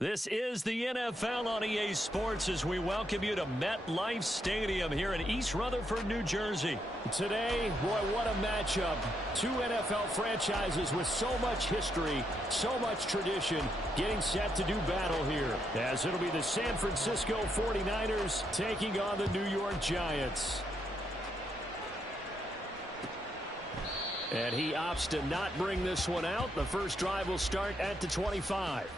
This is the NFL on EA Sports as we welcome you to MetLife Stadium here in East Rutherford, New Jersey. Today, boy, what a matchup. Two NFL franchises with so much history, so much tradition, getting set to do battle here. As it'll be the San Francisco 49ers taking on the New York Giants. And he opts to not bring this one out. The first drive will start at the 25.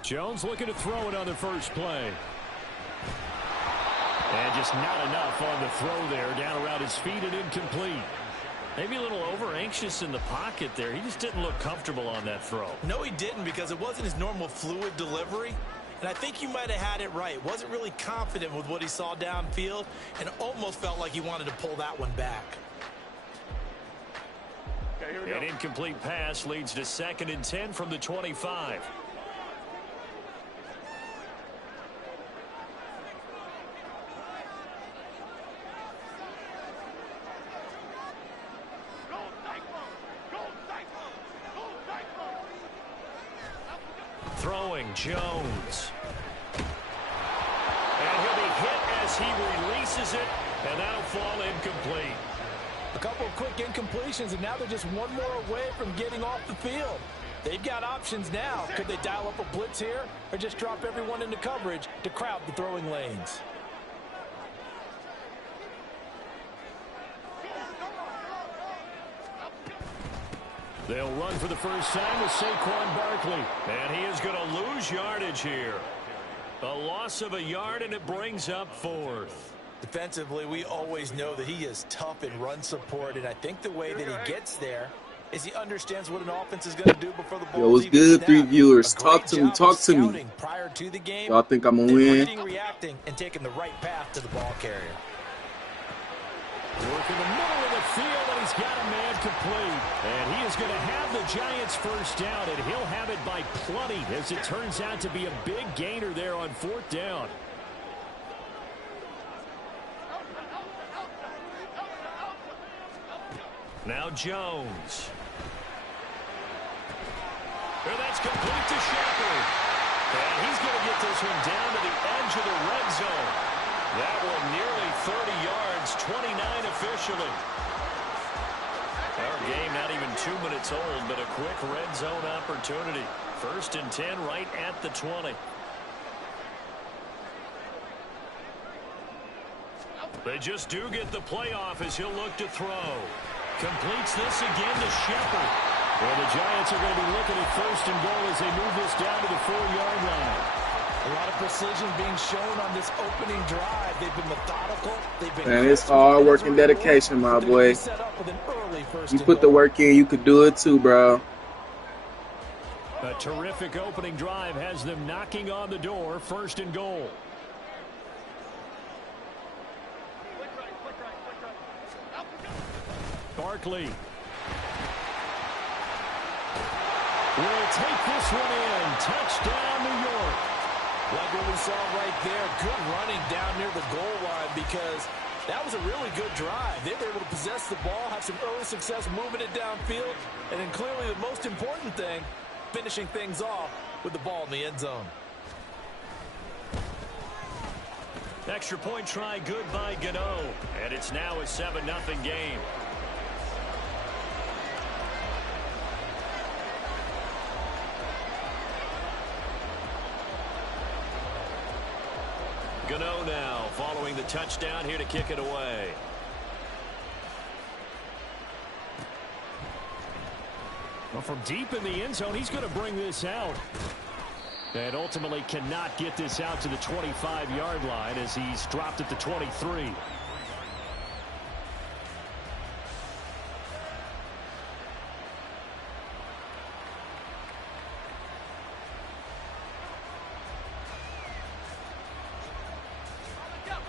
Jones looking to throw it on the first play. And just not enough on the throw there. Down around his feet and incomplete. Maybe a little over-anxious in the pocket there. He just didn't look comfortable on that throw. No, he didn't, because it wasn't his normal fluid delivery. And I think you might have had it right. Wasn't really confident with what he saw downfield and almost felt like he wanted to pull that one back. Okay, an incomplete pass leads to 2nd and 10 from the 25. Throwing Jones. And he'll be hit as he releases it, and that'll fall incomplete. A couple of quick incompletions, and now they're just one more away from getting off the field. They've got options now. Could they dial up a blitz here or just drop everyone into coverage to crowd the throwing lanes? They'll run for the first time with Saquon Barkley. And he is going to lose yardage here. A loss of a yard, and it brings up 4th. Defensively, we always know that he is tough in run support, and I think the way that he gets there is he understands what an offense is going to do before the ball. Yo, what's good, three viewers? Talk to me. Talk to me. Prior to the game, y'all think I'm going to win? Reacting, and taking the right path to the ball carrier. Work in the middle of the field, and he's got a man complete. And he is going to have the Giants first down, and he'll have it by plenty, as it turns out to be a big gainer there on 4th down. Now Jones. And that's complete to Shepard. And he's going to get this one down to the edge of the red zone. That one nearly 30 yards, 29 officially. Our game not even 2 minutes old, but a quick red zone opportunity. 1st and 10 right at the 20. They just do get the playoff as he'll look to throw. Completes this again to Shepard. Well, the Giants are going to be looking at 1st and goal as they move this down to the 4-yard line. A lot of precision being shown on this opening drive. They've been methodical. Man, it's hard work and dedication, my boy. You put the work in, you could do it too, bro. A terrific opening drive has them knocking on the door. 1st and goal. Barkley will take this one in. Touchdown, New York. Like what we saw right there, good running down near the goal line, because that was a really good drive. They were able to possess the ball, have some early success moving it downfield, and then clearly the most important thing, finishing things off with the ball in the end zone. Extra point try good by Gano, and it's now a 7-0 game. Gano now following the touchdown here to kick it away. Well, from deep in the end zone, he's going to bring this out. And ultimately cannot get this out to the 25-yard line as he's dropped at the 23.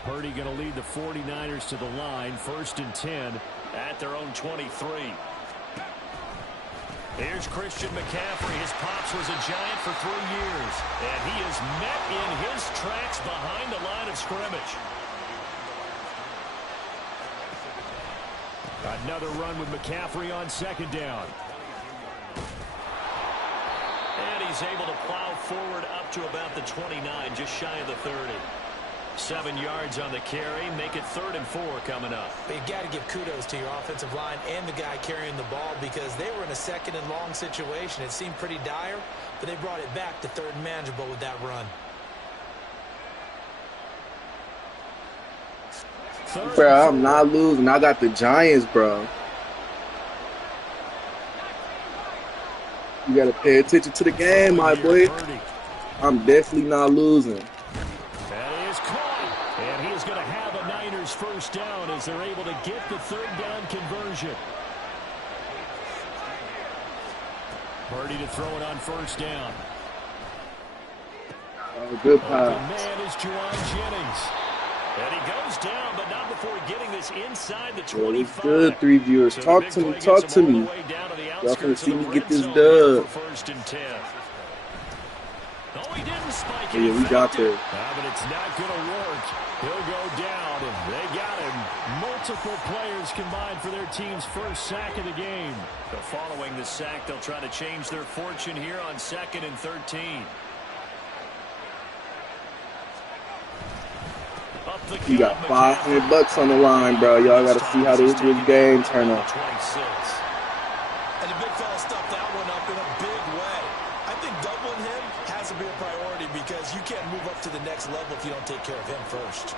Purdy going to lead the 49ers to the line, 1st and 10 at their own 23. Here's Christian McCaffrey. His pops was a Giant for 3 years, and he is met in his tracks behind the line of scrimmage. Another run with McCaffrey on 2nd down. And he's able to plow forward up to about the 29, just shy of the 30. 7 yards on the carry. Make it 3rd and 4 coming up. But you got to give kudos to your offensive line and the guy carrying the ball because they were in a 2nd and long situation. It seemed pretty dire, but they brought it back to 3rd and manageable with that run. Bro, I'm not losing. I got the Giants, bro. You got to pay attention to the game, my boy. I'm definitely not losing. And he is going to have a Niners 1st down as they're able to get the 3rd down conversion. Purdy to throw it on 1st down. Oh, good The pass. man is Juwan Jennings. And he goes down, but not before getting this inside the 25. Yo, it's good, 3 viewers. So Talk to me. Talk to me. Y'all finna see me get this dub. 1st and 10. Oh, he didn't spike it. Yeah, we got there. But it's not going to work. He'll go down, and they got him. Multiple players combined for their team's 1st sack of the game. But following the sack, they'll try to change their fortune here on 2nd and 13. You got $500 on the line, bro. Y'all got to see how this game turn out. And the big fella stuffed that one up in a big way. I think doubling him has to be a priority because you can't move up to the next level if you don't take care of him first.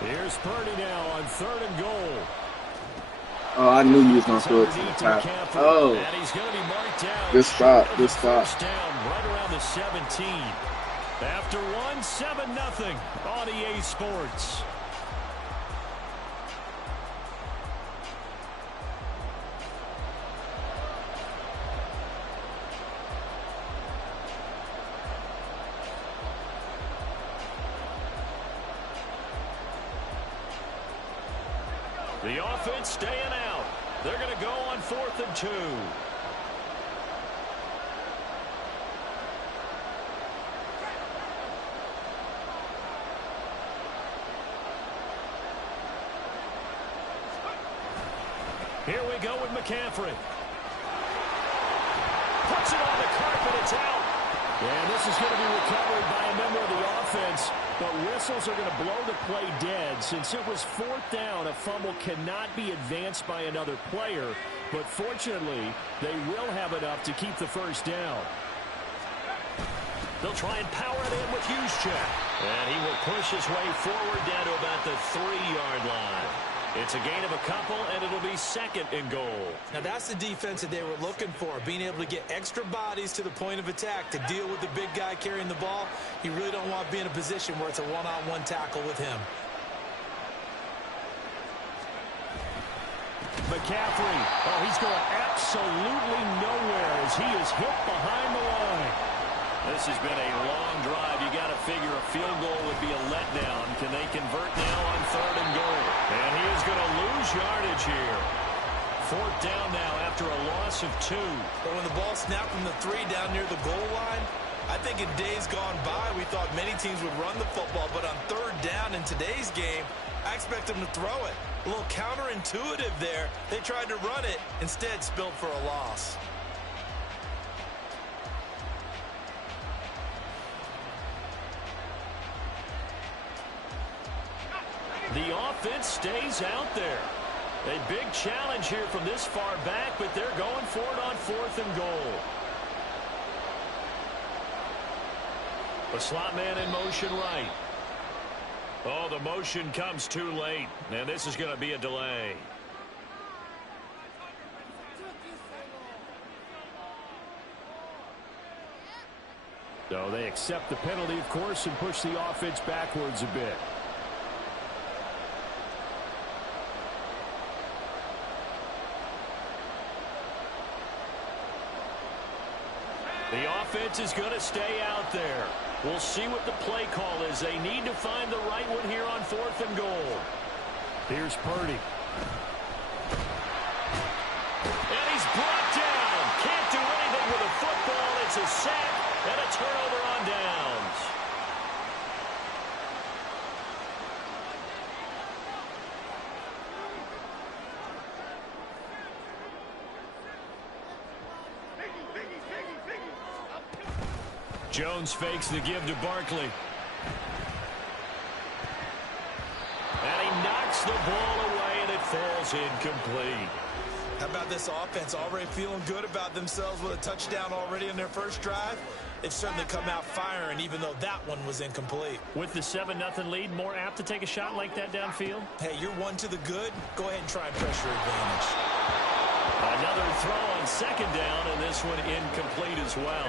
Here's Purdy now on 3rd and goal. Oh, I knew you was going to throw it to the top. Oh, good spot, good spot. Right around the 17. After 7-0 on EA Sports. The offense staying out. They're going to go on 4th and 2. Here we go with McCaffrey. Puts it on the carpet. It's out. And this is going to be recovered by a member of the offense. But whistles are going to blow the play dead. Since it was 4th down, a fumble cannot be advanced by another player. But fortunately, they will have enough to keep the 1st down. They'll try and power it in with Juszczyk. And he will push his way forward down to about the 3-yard line. It's a gain of a couple, and it'll be 2nd and goal. Now, that's the defense that they were looking for, being able to get extra bodies to the point of attack to deal with the big guy carrying the ball. You really don't want to be in a position where it's a one-on-one tackle with him. McCaffrey, oh, he's going absolutely nowhere as he is hit behind the line. This has been a long drive. You got to figure a field goal would be a letdown. Can they convert now on 3rd and goal? And he is going to lose yardage here. 4th down now after a loss of 2. But when the ball snapped from the 3 down near the goal line, I think in days gone by, we thought many teams would run the football. But on 3rd down in today's game, I expect them to throw it. A little counterintuitive there. They tried to run it, instead spilled for a loss. The offense stays out there. A big challenge here from this far back, but they're going for it on 4th and goal. The slot man in motion right. Oh, the motion comes too late, and this is going to be a delay. So they accept the penalty, of course, and push the offense backwards a bit. The offense is going to stay out there. We'll see what the play call is. They need to find the right one here on 4th and goal. Here's Purdy. And he's brought down. Can't do anything with a football. It's a sack and a turnover on downs. Jones fakes the give to Barkley. And he knocks the ball away, and it falls incomplete. How about this offense already feeling good about themselves with a touchdown already in their first drive? They've certainly come out firing, even though that one was incomplete. With the 7-0 lead, more apt to take a shot like that downfield? Hey, you're one to the good. Go ahead and try and press your advantage. Another throw on 2nd down, and this one incomplete as well.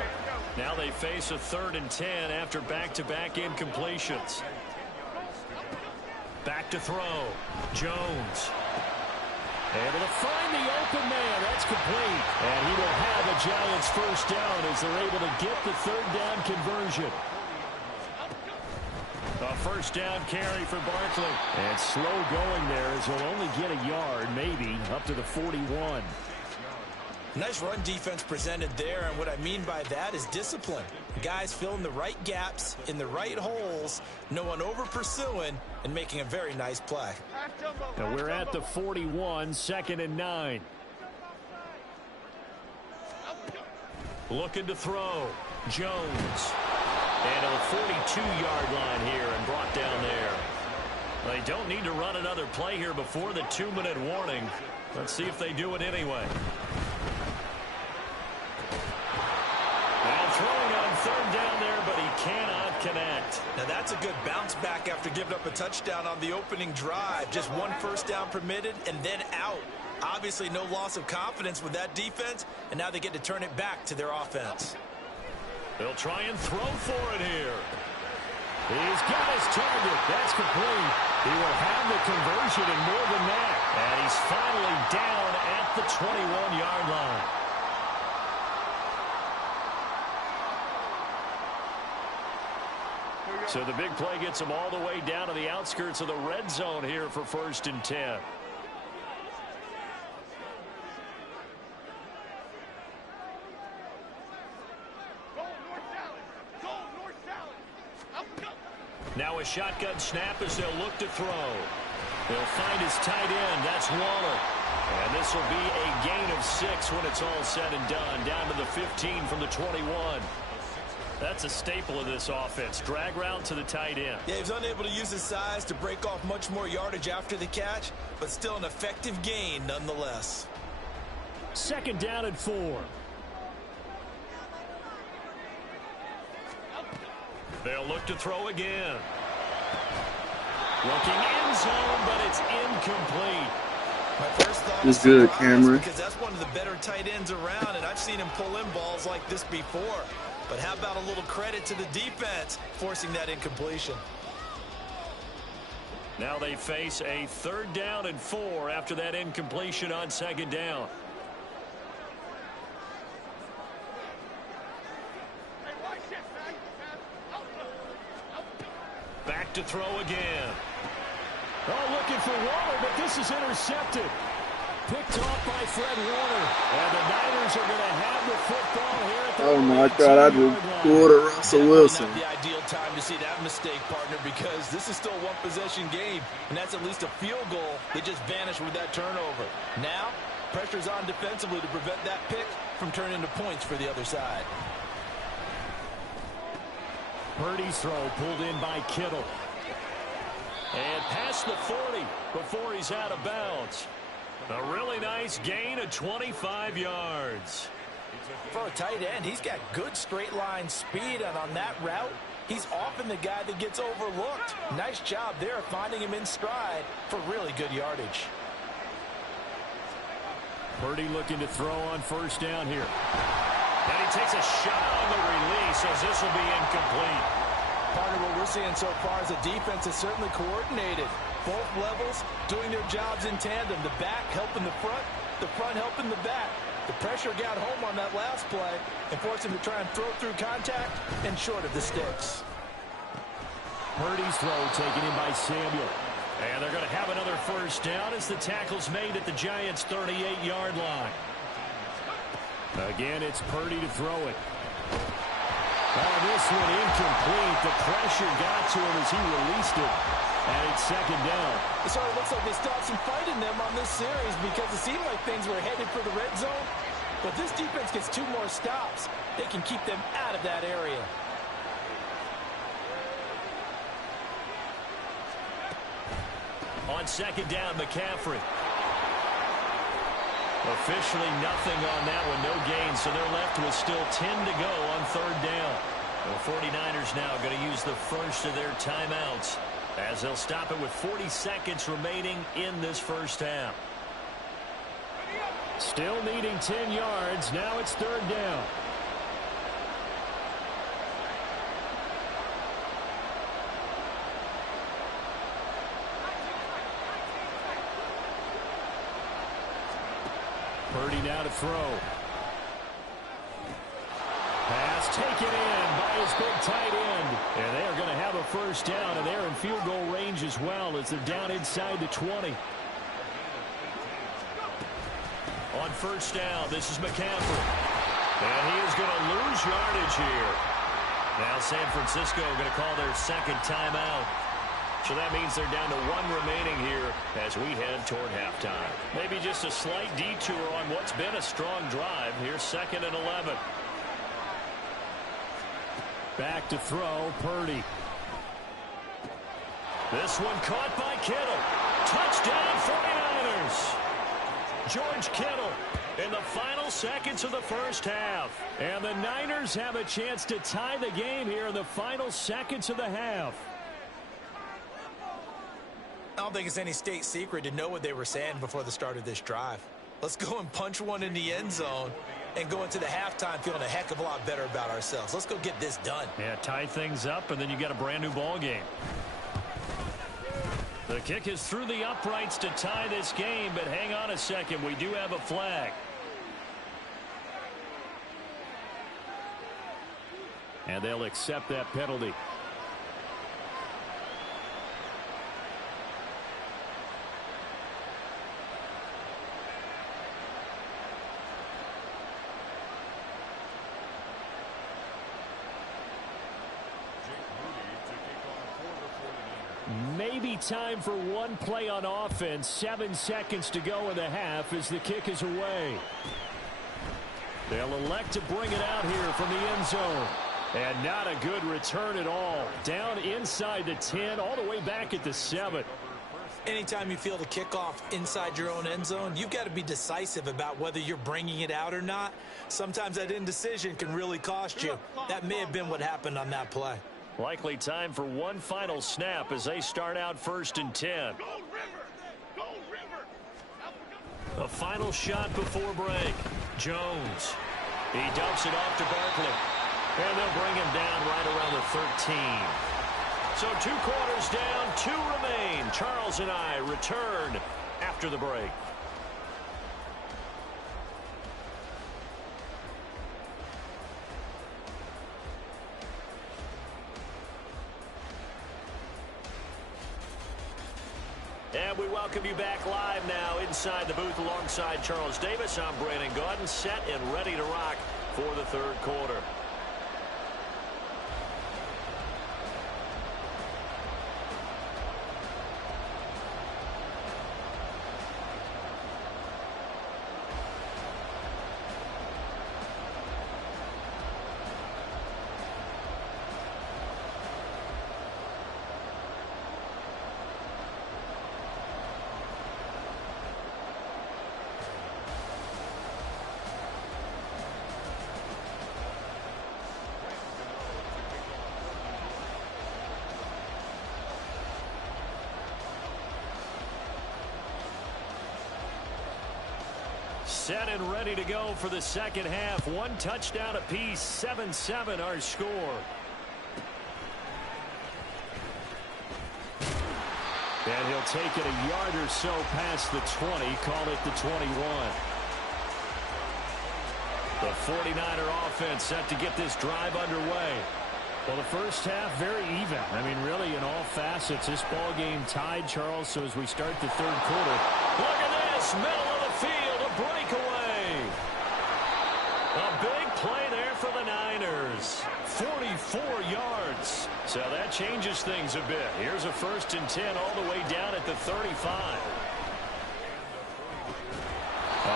Now they face a 3rd and 10 after back-to-back incompletions. Back to throw. Jones. Able to find the open man. That's complete. And he will have a Giants first down as they're able to get the 3rd down conversion. A first down carry for Barkley. And slow going there as he'll only get a yard, maybe, up to the 41. Nice run defense presented there, and what I mean by that is discipline. Guys filling the right gaps in the right holes, no one over pursuing, and making a very nice play. And we're at the 41, 2nd and 9. Looking to throw. Jones. And a 42-yard line here and brought down there. They don't need to run another play here before the 2-minute warning. Let's see if they do it anyway. Now throwing on 3rd down there, but he cannot connect. Now that's a good bounce back after giving up a touchdown on the opening drive. Just one first down permitted and then out. Obviously no loss of confidence with that defense, and now they get to turn it back to their offense. They'll try and throw for it here. He's got his target. That's complete. He will have the conversion and more than that. And he's finally down at the 21-yard line. So the big play gets him all the way down to the outskirts of the red zone here for 1st and 10. Now a shotgun snap as they'll look to throw. They'll find his tight end. That's Waller. And this will be a gain of 6 when it's all said and done. Down to the 15 from the 21. That's a staple of this offense. Drag route to the tight end. Yeah, he was unable to use his size to break off much more yardage after the catch, but still an effective gain nonetheless. 2nd down and 4. They'll look to throw again. Looking end zone, but it's incomplete. My first thought was good, Cameron. Because that's one of the better tight ends around, and I've seen him pull in balls like this before. But how about a little credit to the defense forcing that incompletion? Now they face a 3rd down and 4 after that incompletion on 2nd down. Back to throw again. Oh, looking for Waller, but this is intercepted. Picked off by Fred Warner. And the Niners are going to have the football here at the Oh my God, I just pulled a Russell Wilson. Not the ideal time to see that mistake, partner, because this is still a one-possession game, and that's at least a field goal that just vanished with that turnover. Now, pressure's on defensively to prevent that pick from turning into points for the other side. Purdy's throw pulled in by Kittle. And past the 40 before he's out of bounds. A really nice gain of 25 yards. For a tight end, he's got good straight line speed, and on that route, he's often the guy that gets overlooked. Nice job there finding him in stride for really good yardage. Purdy looking to throw on first down here. And he takes a shot on the release as this will be incomplete. Part of what we're seeing so far is the defense is certainly coordinated. Both levels doing their jobs in tandem. The back helping the front helping the back. The pressure got home on that last play and forced him to try and throw through contact and short of the sticks. Purdy's throw taken in by Samuel. And they're going to have another first down as the tackle's made at the Giants' 38-yard line. Again, it's Purdy to throw it. Oh, this one incomplete. The pressure got to him as he released it. And it's second down. It sort of looks like they still have some fight in them on this series because it seemed like things were headed for the red zone. But this defense gets 2 more stops. They can keep them out of that area. On second down, McCaffrey. Officially nothing on that one, no gain, so they're left with still 10 to go on third down. The 49ers now going to use the first of their timeouts as they'll stop it with 40 seconds remaining in this first half. Still needing 10 yards. Now it's third down. Purdy now to throw. Pass taken in by his big tight end. And they are going to have a first down, and they're in field goal range as well as they're down inside the 20. On first down, this is McCaffrey. And he is going to lose yardage here. Now San Francisco going to call their second timeout. So that means they're down to 1 remaining here as we head toward halftime. Maybe just a slight detour on what's been a strong drive. Here's 2nd and 11. Back to throw, Purdy. This one caught by Kittle. Touchdown 49ers. George Kittle in the final seconds of the first half. And the Niners have a chance to tie the game here in the final seconds of the half. I don't think it's any state secret to know what they were saying before the start of this drive. Let's go and punch one in the end zone and go into the halftime feeling a heck of a lot better about ourselves. Let's go get this done. Yeah, tie things up, and then you got a brand new ball game. The kick is through the uprights to tie this game, but hang on a second. We do have a flag. And they'll accept that penalty. Maybe time for one play on offense. 7 seconds to go in the half as the kick is away. They'll elect to bring it out here from the end zone. And not a good return at all. Down inside the 10, all the way back at the 7. Anytime you feel the kickoff inside your own end zone, you've got to be decisive about whether you're bringing it out or not. Sometimes that indecision can really cost you. That may have been what happened on that play. Likely time for one final snap as they start out 1st and 10. A final shot before break. Jones. He dumps it off to Barkley. And they'll bring him down right around the 13. So 2 quarters down, 2 remain. Charles and I return after the break. And we welcome you back live now inside the booth alongside Charles Davis. I'm Brandon Gaudin, set and ready to rock for the 3rd quarter. Set and ready to go for the second half. One touchdown apiece, 7-7 our score. And he'll take it a yard or so past the 20, call it the 21. The 49er offense set to get this drive underway. Well, the first half, very even. I mean, really, in all facets, this ball game tied, Charles. So as we start the third quarter, look at this, middle of the field, a breakaway. A big play there for the Niners. 44 yards. So that changes things a bit. Here's a 1st and 10 all the way down at the 35.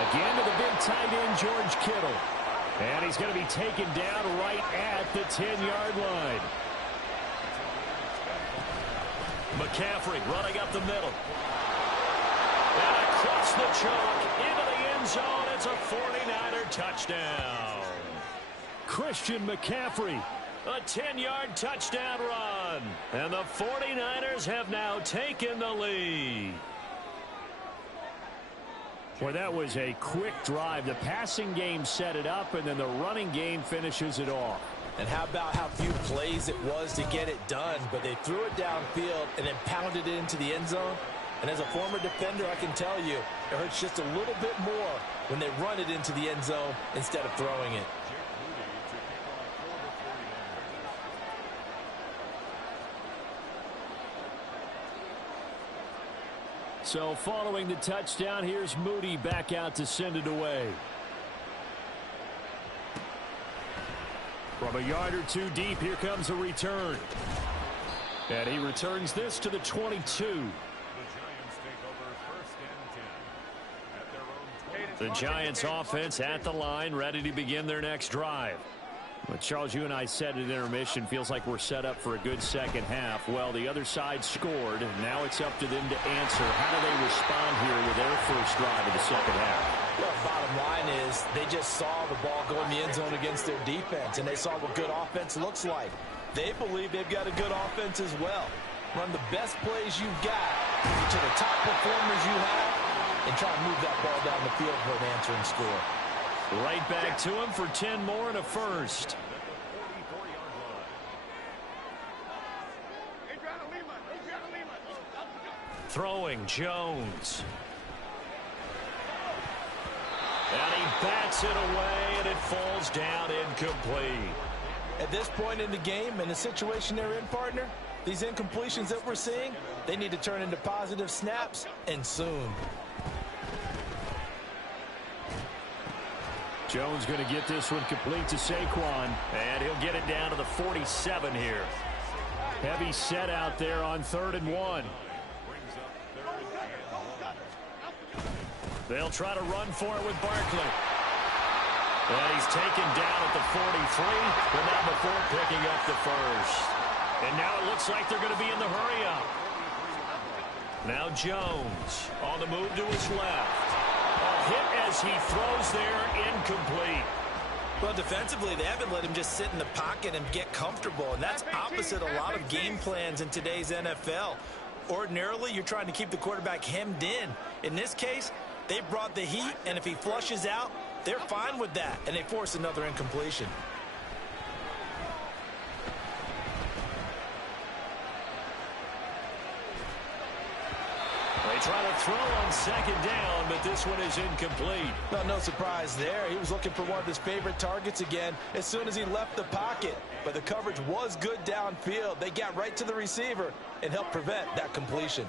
Again to the big tight end, George Kittle. And he's going to be taken down right at the 10-yard line. McCaffrey running up the middle. And across the chalk into the end zone. It's a 49er touchdown. Christian McCaffrey, a 10-yard touchdown run. And the 49ers have now taken the lead. Well, that was a quick drive. The passing game set it up, and then the running game finishes it off. And how about how few plays it was to get it done, but they threw it downfield and then pounded it into the end zone. And as a former defender, I can tell you, it hurts just a little bit more when they run it into the end zone instead of throwing it. So following the touchdown, here's Moody back out to send it away. From a yard or two deep, here comes a return. And he returns this to the 22. The Giants offense at the line, ready to begin their next drive. But Charles, you and I said at intermission, feels like we're set up for a good second half. Well, the other side scored, and now it's up to them to answer. How do they respond here with their first drive of the second half? Well, bottom line is they just saw the ball go in the end zone against their defense, and they saw what good offense looks like. They believe they've got a good offense as well. Run the best plays you've got, to the top performers you have, and try and move that ball down the field for an answering score. Right back to him for 10 more and a first. Throwing Jones. And he bats it away, and it falls down incomplete. At this point in the game, in the situation they're in, partner, these incompletions that we're seeing, they need to turn into positive snaps, and soon. Jones going to get this one complete to Saquon, and he'll get it down to the 47 here. Heavy set out there on 3rd and 1. They'll try to run for it with Barkley. And he's taken down at the 43, but not before picking up the first. And now it looks like they're going to be in the hurry-up. Now Jones on the move to his left. A hit as he throws there, incomplete. Well, defensively, they haven't let him just sit in the pocket and get comfortable, and that's opposite a lot of game plans in today's NFL. Ordinarily, you're trying to keep the quarterback hemmed in. In this case, they brought the heat, and if he flushes out, they're fine with that, and they force another incompletion. They try to throw on 2nd down, but this one is incomplete. Well, no surprise there. He was looking for one of his favorite targets again as soon as he left the pocket. But the coverage was good downfield. They got right to the receiver and helped prevent that completion.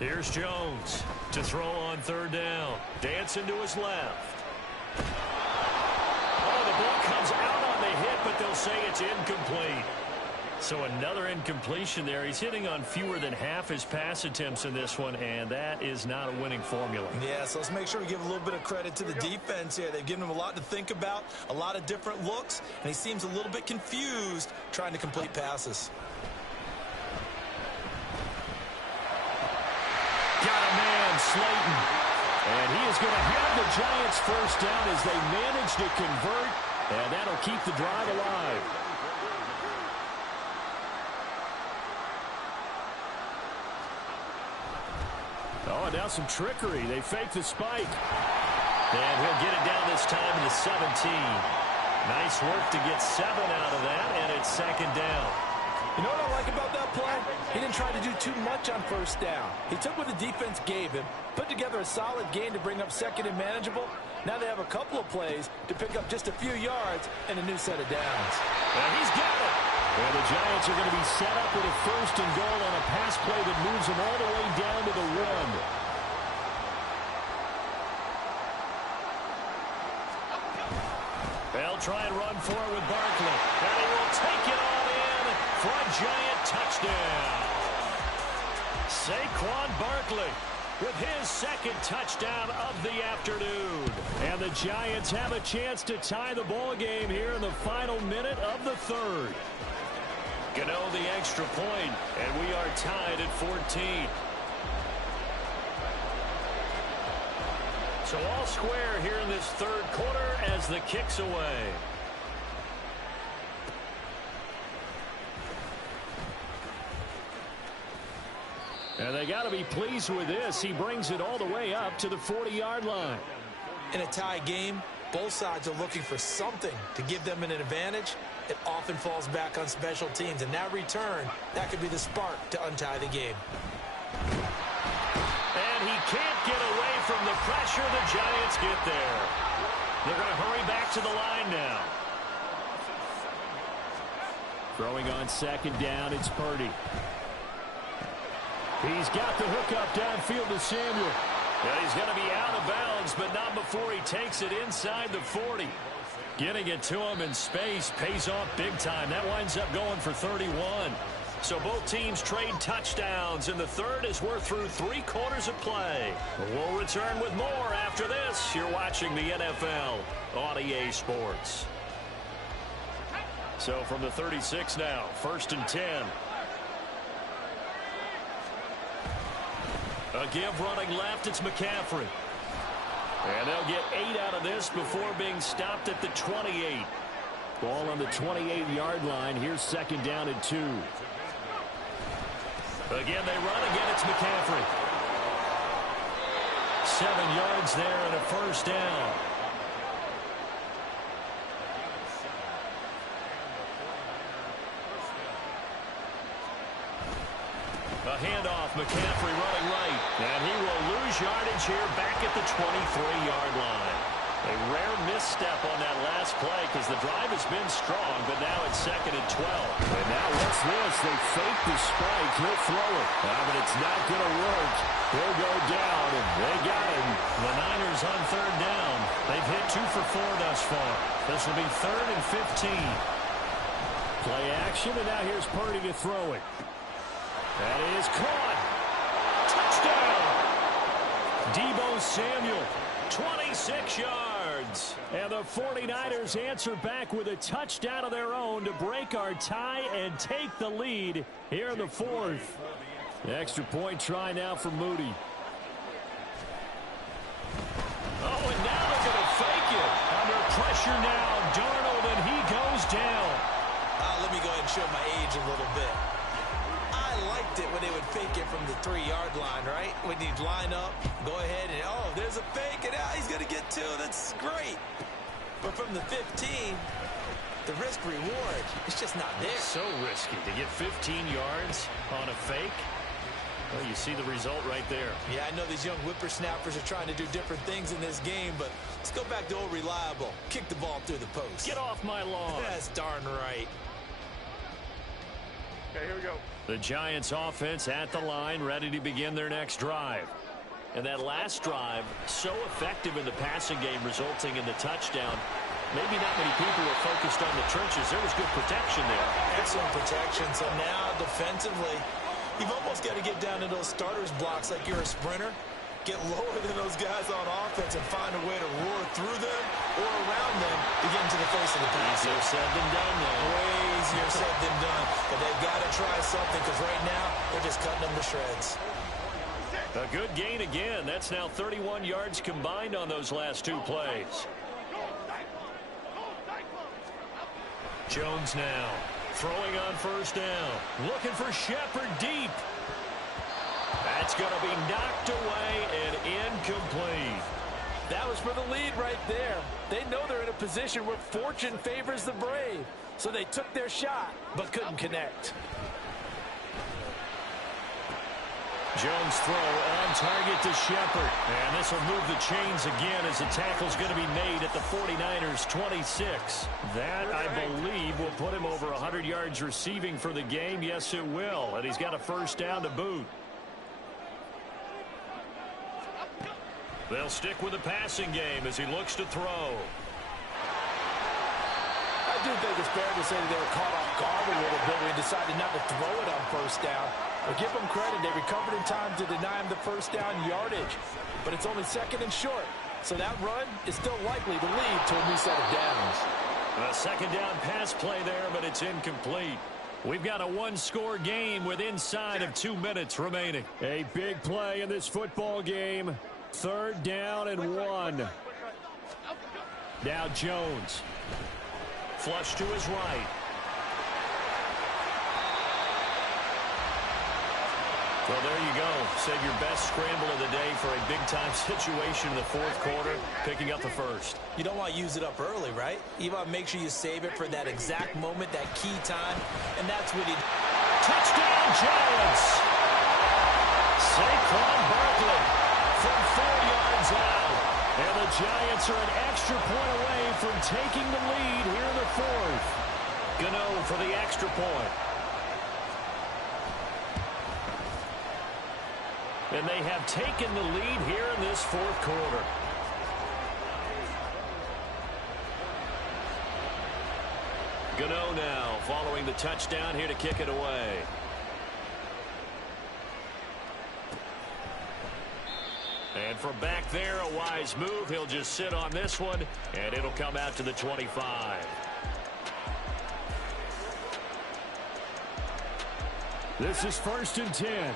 Here's Jones to throw on 3rd down. Dancing to his left. Oh, the ball comes out on the hit, but they'll say it's incomplete. So another incompletion there. He's hitting on fewer than half his pass attempts in this one, and that is not a winning formula. Yeah, so let's make sure we give a little bit of credit to the defense here. They've given him a lot to think about, a lot of different looks, and he seems a little bit confused trying to complete passes. Got a man, Slayton. And he is going to have the Giants first down as they manage to convert, and that'll keep the drive alive. Oh, and now some trickery. They fake the spike. And he'll get it down this time to 17. Nice work to get 7 out of that, and it's second down. You know what I like about that play? He didn't try to do too much on first down. He took what the defense gave him, put together a solid gain to bring up second and manageable. Now they have a couple of plays to pick up just a few yards and a new set of downs. And he's got it. And the Giants are going to be set up with a first and goal on a pass play that moves them all the way down to the 1. They'll try and run forward with Barkley. And he will take it all in for a Giant touchdown. Saquon Barkley with his second touchdown of the afternoon. And the Giants have a chance to tie the ball game here in the final minute of the third. Gano the extra point, and we are tied at 14. So all square here in this third quarter as the kick's away. And they got to be pleased with this. He brings it all the way up to the 40-yard line. In a tie game, both sides are looking for something to give them an advantage. It often falls back on special teams, and that return, that could be the spark to untie the game. And he can't get away from the pressure. The Giants get there. They're going to hurry back to the line now. Throwing on second down, it's Purdy. He's got the hook up downfield to Samuel. Yeah, he's going to be out of bounds, but not before he takes it inside the 40. Getting it to him in space pays off big time. That winds up going for 31. So both teams trade touchdowns, and the third as we're through 3 quarters of play. We'll return with more after this. You're watching the NFL on EA Sports. So from the 36 now, 1st and 10. A give running left, it's McCaffrey. And they'll get 8 out of this before being stopped at the 28. Ball on the 28-yard line. Here's second down and 2. Again, they run. Again, it's McCaffrey. 7 yards there and a first down. A handoff, McCaffrey running right. And he will lose yardage here back at the 23-yard line. A rare misstep on that last play because the drive has been strong, but now it's 2nd and 12. And now what's this? They fake the spike. He'll throw it. But it's not going to work. He'll go down, and they got him. The Niners on 3rd down. They've hit 2 for 4 thus far. This will be 3rd and 15. Play action, and now here's Purdy to throw it. That is caught. Touchdown! Deebo Samuel, 26 yards. And the 49ers answer back with a touchdown of their own to break our tie and take the lead here in the 4th. Extra point try now for Moody. Oh, and now they're going to fake it. Under pressure now, Darnold, and he goes down. Let me go ahead and show my age a little bit. I liked it when they would fake it from the 3-yard line, right? When you'd line up, go ahead and, oh, there's a fake, and he's going to get 2. That's great. But from the 15, the risk-reward, it's just not there. So risky to get 15 yards on a fake. Well, you see the result right there. Yeah, I know these young whippersnappers are trying to do different things in this game, but let's go back to old reliable. Kick the ball through the post. Get off my lawn. That's darn right. Okay, here we go. The Giants offense at the line, ready to begin their next drive. And that last drive, so effective in the passing game, resulting in the touchdown. Maybe not many people were focused on the trenches. There was good protection there. Excellent protection. So now, defensively, you've almost got to get down to those starters blocks like you're a sprinter. Get lower than those guys on offense and find a way to roar through them or around them to get into the face of the pass. Easier said than done, though. Way easier said than done. But they've got to try something because right now they're just cutting them to shreds. A good gain again. That's now 31 yards combined on those last 2 plays. Jones now throwing on first down. Looking for Shepard deep. That's It's going to be knocked away and incomplete. That was for the lead right there. They know they're in a position where fortune favors the brave. So they took their shot, but couldn't connect. Jones throw on target to Shepard. And this will move the chains again as the tackle's going to be made at the 49ers 26. That, I believe, will put him over 100 yards receiving for the game. Yes, it will. And he's got a first down to boot. They'll stick with the passing game as he looks to throw. I do think it's fair to say that they were caught off guard a little bit when they decided not to throw it on first down. But give them credit. They recovered in time to deny him the first down yardage. But it's only second and short. So that run is still likely to lead to a new set of downs. A second down pass play there, but it's incomplete. We've got a one-score game with inside of 2 minutes remaining. A big play in this football game. Third down and 1. Now Jones. Flush to his right. Well, there you go. Save your best scramble of the day for a big-time situation in the fourth quarter, picking up the first. You don't want to use it up early, right? You want to make sure you save it for that exact moment, that key time, and that's what he... Touchdown, Giants! Saquon Barkley from 4 yards out. And the Giants are an extra point away from taking the lead here in the fourth. Gano for the extra point. And they have taken the lead here in this fourth quarter. Gano now following the touchdown here to kick it away. And from back there, a wise move. He'll just sit on this one, and it'll come out to the 25. This is 1st and 10.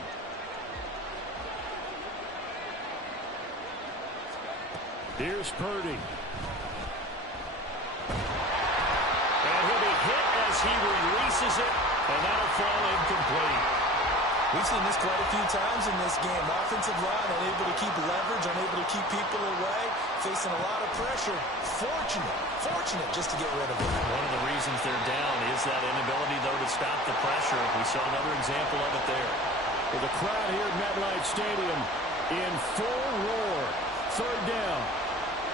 Here's Purdy. And he'll be hit as he releases it, and that'll fall incomplete. We've seen this quite a few times in this game. Offensive line unable to keep leverage, unable to keep people away, facing a lot of pressure. Fortunate just to get rid of it. One of the reasons they're down is that inability, though, to stop the pressure. We saw another example of it there. With the crowd here at MetLife Stadium in full roar. Third down.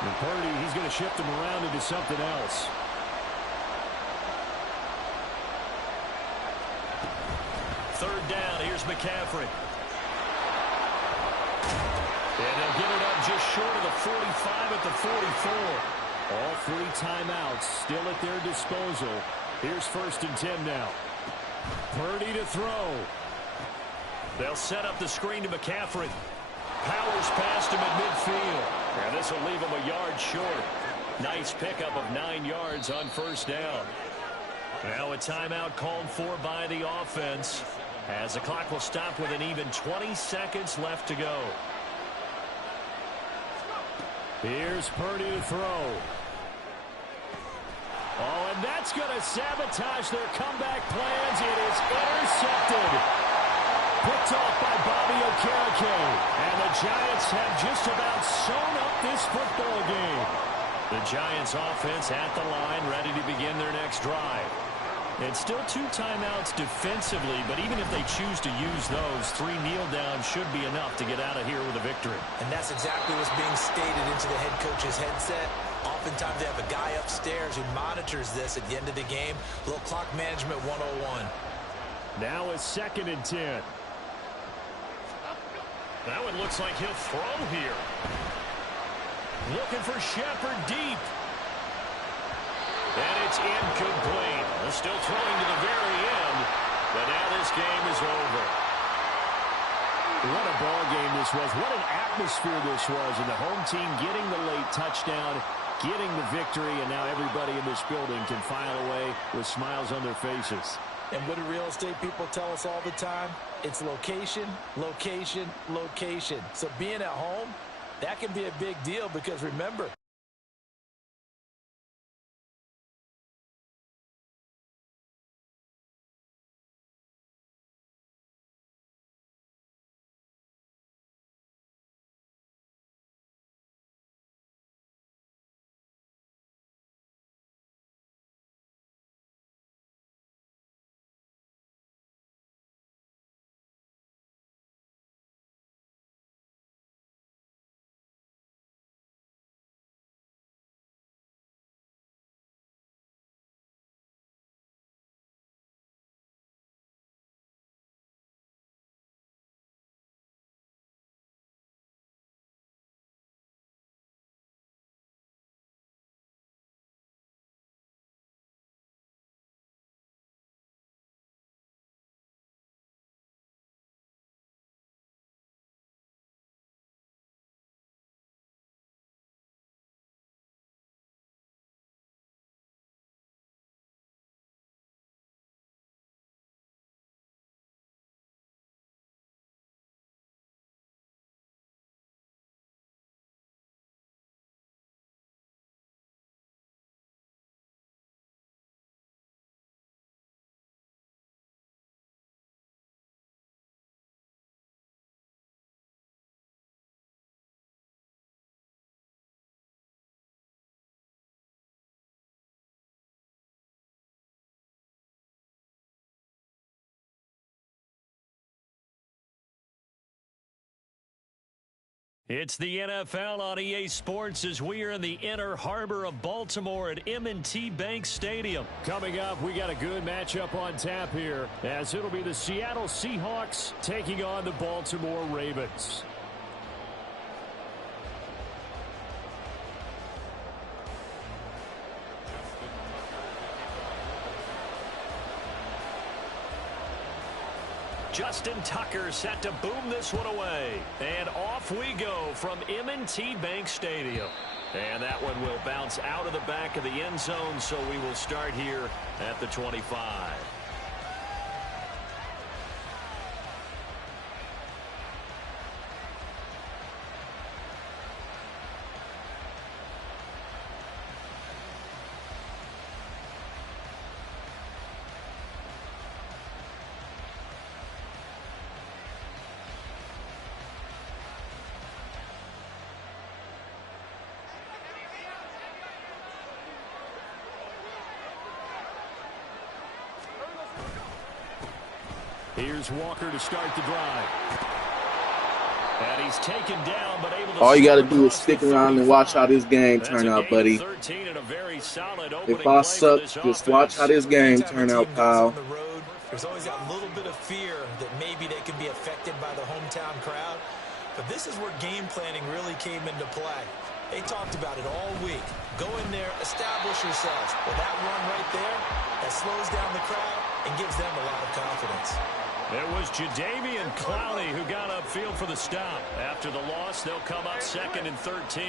And Purdy, he's going to shift him around into something else. Third down, here's McCaffrey. And they'll get it up just short of the 45 at the 44. All 3 timeouts still at their disposal. Here's 1st and 10 now. Purdy to throw. They'll set up the screen to McCaffrey. Powers past him at midfield. And this will leave him a yard short. Nice pickup of 9 yards on first down. Now a timeout called for by the offense, as the clock will stop with an even 20 seconds left to go. Here's Purdy to throw. Oh, and that's going to sabotage their comeback plans. It is intercepted. Picked off by Bobby Okereke. And the Giants have just about sewn up this football game. The Giants offense at the line, ready to begin their next drive. And still 2 timeouts defensively, but even if they choose to use those, 3 kneel downs should be enough to get out of here with a victory. And that's exactly what's being stated into the head coach's headset. Oftentimes they have a guy upstairs who monitors this at the end of the game. A little clock management 101. Now a 2nd and 10. That one looks like he'll throw here. Looking for Shepard deep. And it's incomplete. They're still throwing to the very end, but now this game is over. What a ball game this was. What an atmosphere this was. And the home team getting the late touchdown, getting the victory, and now everybody in this building can file away with smiles on their faces. And what do real estate people tell us all the time? It's location, location, location. So being at home, that can be a big deal because remember, It's the NFL on EA Sports as we are in the inner harbor of Baltimore at M&T Bank Stadium. Coming up, we got a good matchup on tap here, as it'll be the Seattle Seahawks taking on the Baltimore Ravens. Justin Tucker set to boom this one away. And off we go from M&T Bank Stadium. And that one will bounce out of the back of the end zone, so we will start here at the 25. Here's Walker to start the drive. And he's taken down, but able to... All you got to do is stick around and watch how this game turn out, buddy. If I suck, just watch how this game turn out, pal. There's always that little bit of fear that maybe they can be affected by the hometown crowd. But this is where game planning really came into play. They talked about it all week. Go in there, establish yourselves. Well, that run right there, that slows down the crowd and gives them a lot of confidence. It was Jadeveon Clowney who got upfield for the stop. After the loss, they'll come up 2nd and 13.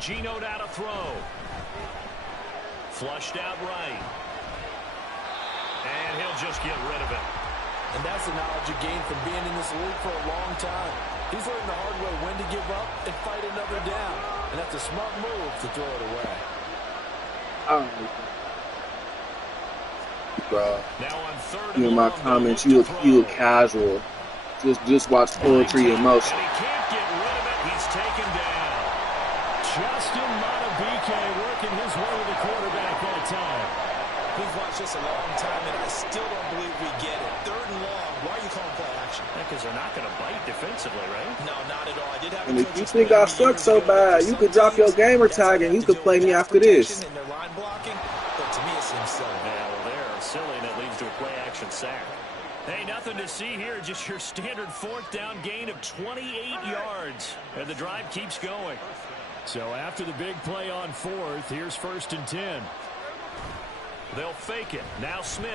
Geno down to throw. Flushed out right. And he'll just get rid of it. And that's the knowledge you gain from being in this league for a long time. He's learned the hard way when to give up and fight another down. And that's a smart move to throw it away. Bro, now on 3rd in my comments, you look casual. Just watch poetry in motion. And he can't get rid of it. He's taken down. Justin Madubuike working his way to the quarterback that time. We've watched this a long time, and I still don't believe we get it. 3rd and long. Why are you calling play action? Because they're not going to bite defensively, right? No, not at all. I did have And if you think I suck so bad, you could drop your gamer tag and you could play me after this. And their line blocking, but to me it seems silly. Yeah, well, they're silly, and it leads to a play-action sack. Hey, nothing to see here. Just your standard 4th down gain of 28 yards. And the drive keeps going. So after the big play on 4th, here's 1st and 10. They'll fake it. Now Smith.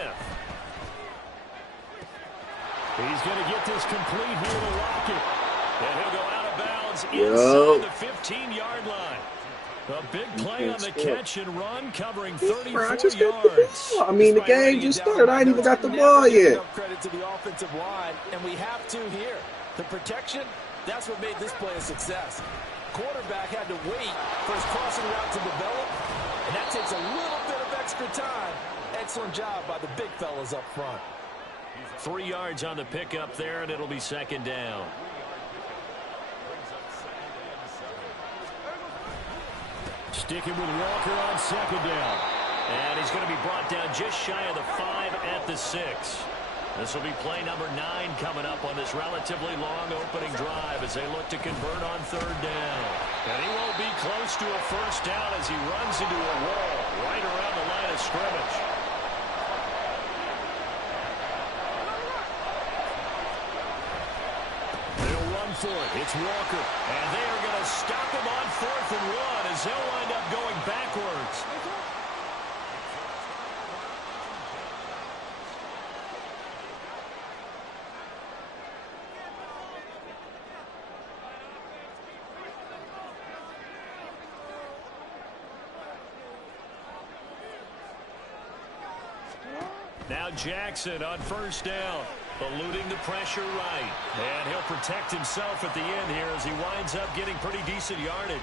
He's going to get this complete here to Lockett. And he'll go out of bounds inside the 15-yard line. A big play on the catch and run, covering 34 yards. I mean, the game just started. I ain't even got the ball yet. Credit to the offensive line, and we have to here. The protection, that's what made this play a success. Quarterback had to wait for his crossing route to develop, and that takes a little bit of extra time. Excellent job by the big fellas up front. 3 yards on the pickup there, and it'll be 2nd down. Sticking with Walker on 2nd down. And he's going to be brought down just shy of the 5 at the 6. This will be play number 9 coming up on this relatively long opening drive as they look to convert on 3rd down. And he won't be close to a 1st down as he runs into a wall right around the line of scrimmage. They'll run for it. It's Walker. And they are going to stop him on 4th and 1 as they'll wind up going backwards. Now Jackson on 1st down, eluding the pressure right. And he'll protect himself at the end here as he winds up getting pretty decent yardage.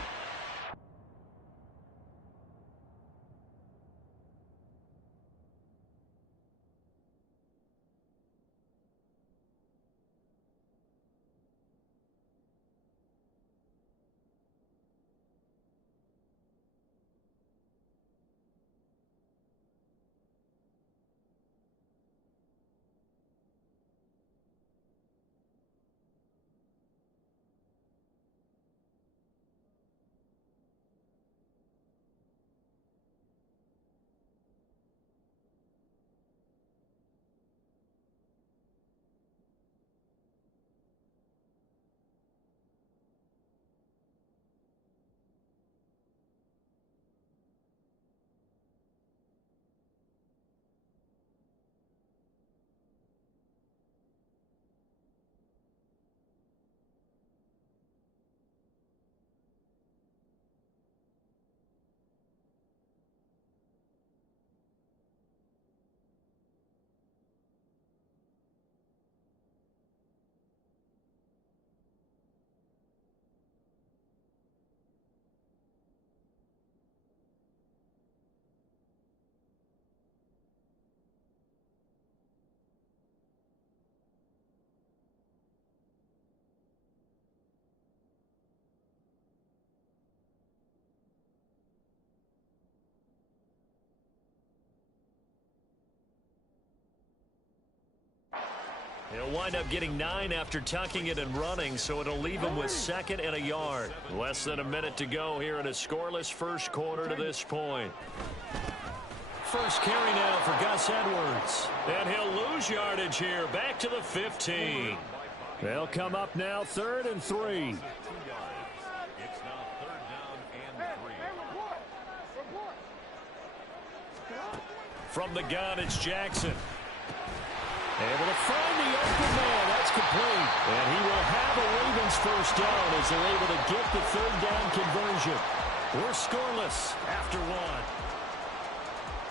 He'll wind up getting 9 after tucking it and running, so it'll leave him with 2nd and a yard. Less than a minute to go here in a scoreless first quarter to this point. First carry now for Gus Edwards. And he'll lose yardage here, back to the 15. They'll come up now 3rd and 3. From the gun, it's Jackson. Able to find the open man. That's complete. And he will have a Ravens first down as they're able to get the 3rd down conversion. We're scoreless after 1.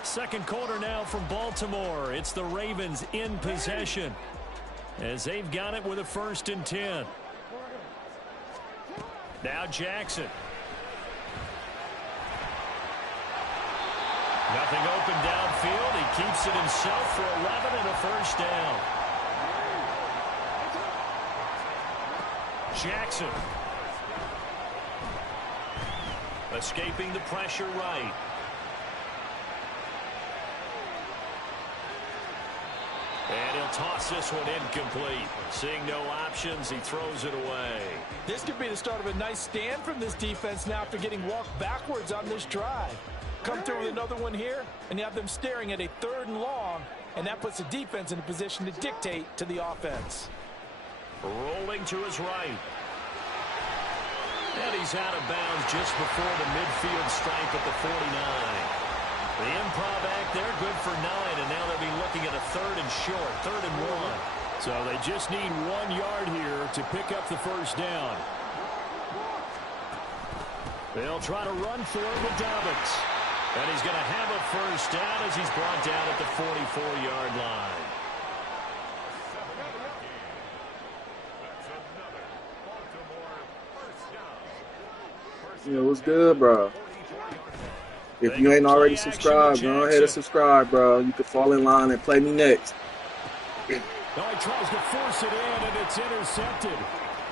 Second quarter now from Baltimore. It's the Ravens in possession as they've got it with a 1st and 10. Now Jackson. Nothing open downfield. He keeps it himself for 11 and a first down. Jackson. Escaping the pressure right. And he'll toss this one incomplete. Seeing no options, he throws it away. This could be the start of a nice stand from this defense now after getting walked backwards on this drive. Come through with another one here, and you have them staring at a 3rd and long, and that puts the defense in a position to dictate to the offense. Rolling to his right. And he's out of bounds just before the midfield stripe at the 49. The improv act there, good for 9, and now they'll be looking at a 3rd and short, 3rd and 1. So they just need 1 yard here to pick up the first down. They'll try to run for it with Dobbins. And he's going to have a first down as he's brought down at the 44-yard line. Yeah, what's good, bro? If you ain't already subscribed, go ahead and subscribe, bro. You can fall in line and play me next. Now he tries to force it in, and it's intercepted.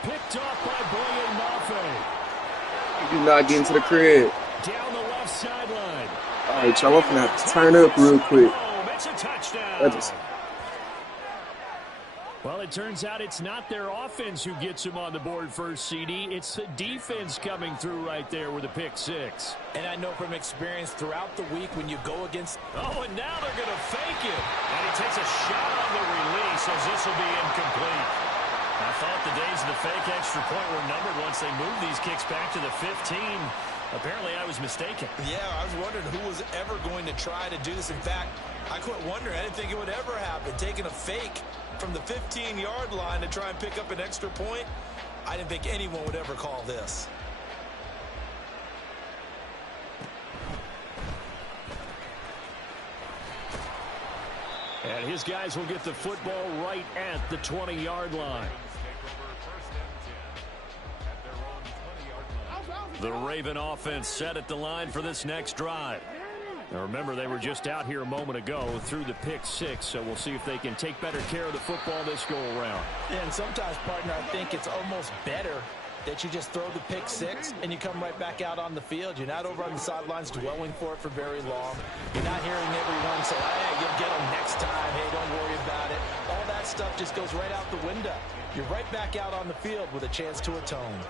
Picked off by Boye Mafe. You do not get into the crib. Down the left sideline. All right, y'all, I'm going to have to turn up real quick. It's a touchdown. Well, it turns out it's not their offense who gets him on the board first, CD. It's the defense coming through right there with a pick 6. And I know from experience throughout the week when you go against... Oh, and now they're going to fake it. And he takes a shot on the release as this will be incomplete. I thought the days of the fake extra point were numbered once they moved these kicks back to the 15. Apparently, I was mistaken. Yeah, I was wondering who was ever going to try to do this. In fact, I quit wondering. I didn't think it would ever happen. Taking a fake from the 15-yard line to try and pick up an extra point, I didn't think anyone would ever call this. And his guys will get the football right at the 20-yard line. The Raven offense set at the line for this next drive. Now remember, they were just out here a moment ago through the pick 6, so we'll see if they can take better care of the football this go-around. And sometimes, partner, I think it's almost better that you just throw the pick 6 and you come right back out on the field. You're not over on the sidelines dwelling for it for very long. You're not hearing everyone say, hey, you'll get them next time. Hey, don't worry about it. All that stuff just goes right out the window. You're right back out on the field with a chance to atone.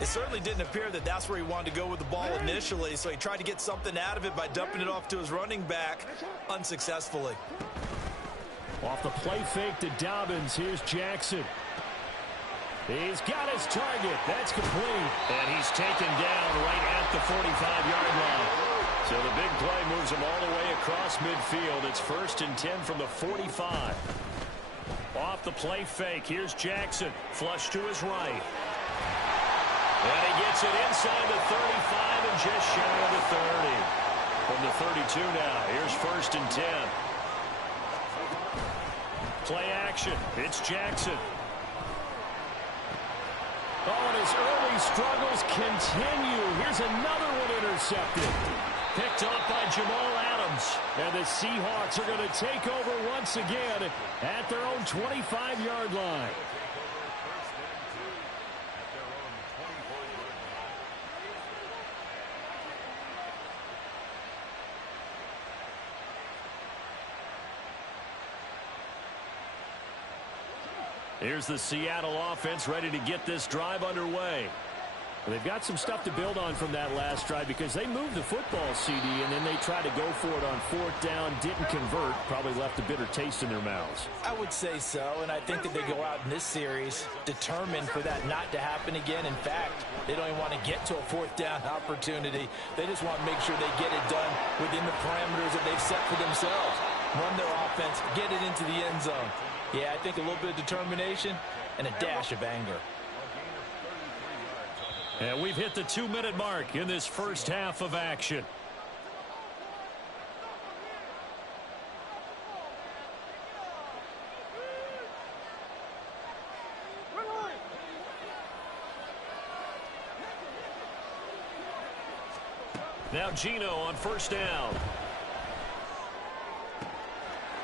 It certainly didn't appear that that's where he wanted to go with the ball initially, so he tried to get something out of it by dumping it off to his running back unsuccessfully. Off the play fake to Dobbins, here's Jackson. He's got his target. That's complete. And he's taken down right at the 45-yard line. So the big play moves him all the way across midfield. It's 1st and 10 from the 45. Off the play fake, here's Jackson. Flush to his right. And he gets it inside the 35 and just shy of the 30. From the 32 now, here's 1st and 10. Play action, it's Jackson. Oh, and his early struggles continue. Here's another one intercepted. Picked up by Jamal Adams. And the Seahawks are going to take over once again at their own 25-yard line. Here's the Seattle offense ready to get this drive underway. They've got some stuff to build on from that last drive because they moved the football, CD, and then they tried to go for it on 4th down, didn't convert, probably left a bitter taste in their mouths. I would say so, and I think that they go out in this series determined for that not to happen again. In fact, they don't even want to get to a 4th down opportunity. They just want to make sure they get it done within the parameters that they've set for themselves. Run their offense, get it into the end zone. Yeah, I think a little bit of determination and a dash of anger. And we've hit the 2-minute mark in this first half of action. Now Gino on 1st down.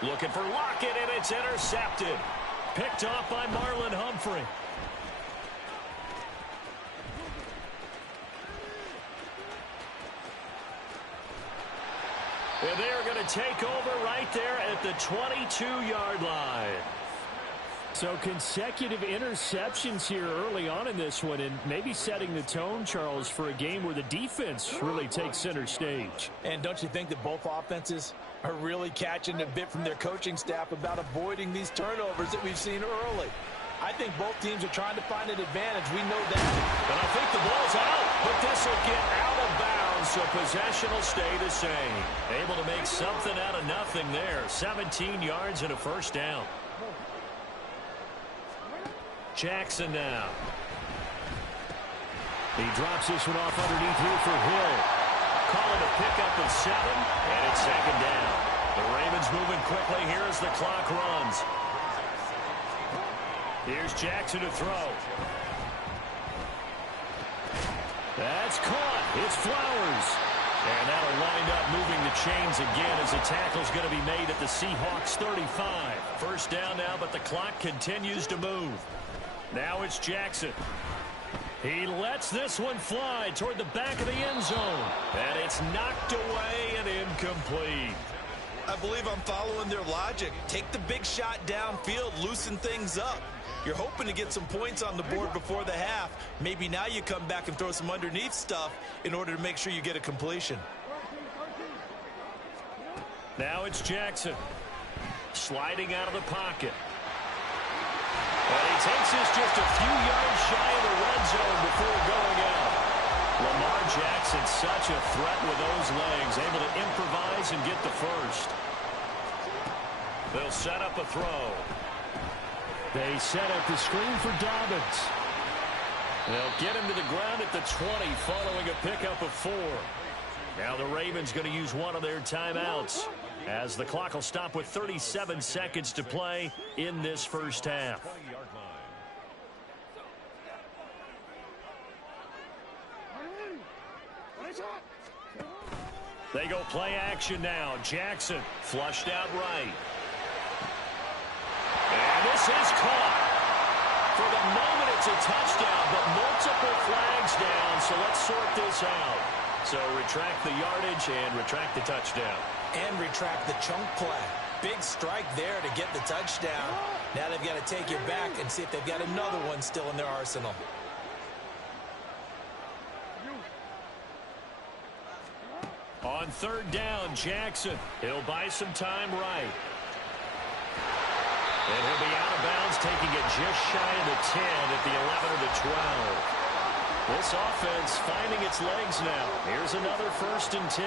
Looking for Lockett, and it's intercepted. Picked off by Marlon Humphrey. And they're going to take over right there at the 22-yard line. So consecutive interceptions here early on in this one, and maybe setting the tone, Charles, for a game where the defense really takes center stage. And don't you think that both offenses are really catching a bit from their coaching staff about avoiding these turnovers that we've seen early? I think both teams are trying to find an advantage. We know that. And I think the ball's out, but this will get out of bounds, so possession will stay the same. Able to make something out of nothing there. 17 yards and a 1st down. Jackson now. He drops this one off underneath here for Hill. Call it a pickup of 7, and it's 2nd down. The Ravens moving quickly here as the clock runs. Here's Jackson to throw. That's caught. It's Flowers. And that'll wind up moving the chains again as the tackle's going to be made at the Seahawks 35. 1st down now, but the clock continues to move. Now it's Jackson. He lets this one fly toward the back of the end zone. And it's knocked away and incomplete. I believe I'm following their logic. Take the big shot downfield, loosen things up. You're hoping to get some points on the board before the half. Maybe now you come back and throw some underneath stuff in order to make sure you get a completion. Now it's Jackson. Sliding out of the pocket. And he takes this just a few yards shy of the red zone before going out. Lamar Jackson, such a threat with those legs, able to improvise and get the first. They'll set up a throw. They set up the screen for Dobbins. They'll get him to the ground at the 20 following a pickup of 4. Now the Ravens going to use one of their timeouts as the clock will stop with 37 seconds to play in this first half. They go play action now. Jackson flushed out right. And this is caught. For the moment, it's a touchdown, but multiple flags down, so let's sort this out. So retract the yardage and retract the touchdown. And retract the chunk play. Big strike there to get the touchdown. Now they've got to take it back and see if they've got another one still in their arsenal. On 3rd down, Jackson. He'll buy some time right. And he'll be out of bounds, taking it just shy of the 10 at the 11 or the 12. This offense finding its legs now. Here's another 1st and 10.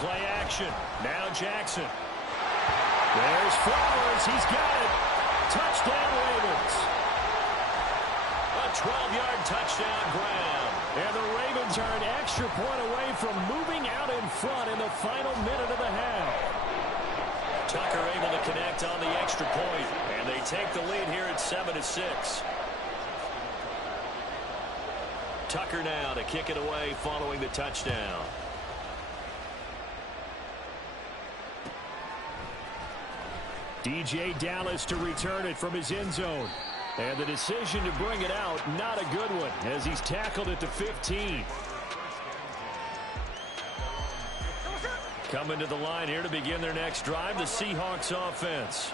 Play action. Now Jackson. There's Flowers. He's got it. Touchdown, Ravens. A 12-yard touchdown grab. And the Ravens are an extra point away from moving out in front in the final minute of the half. Tucker able to connect on the extra point, and they take the lead here at 7-6. Tucker now to kick it away following the touchdown. DJ Dallas to return it from his end zone. And the decision to bring it out, not a good one, as he's tackled at the 15. Coming to the line here to begin their next drive, the Seahawks offense.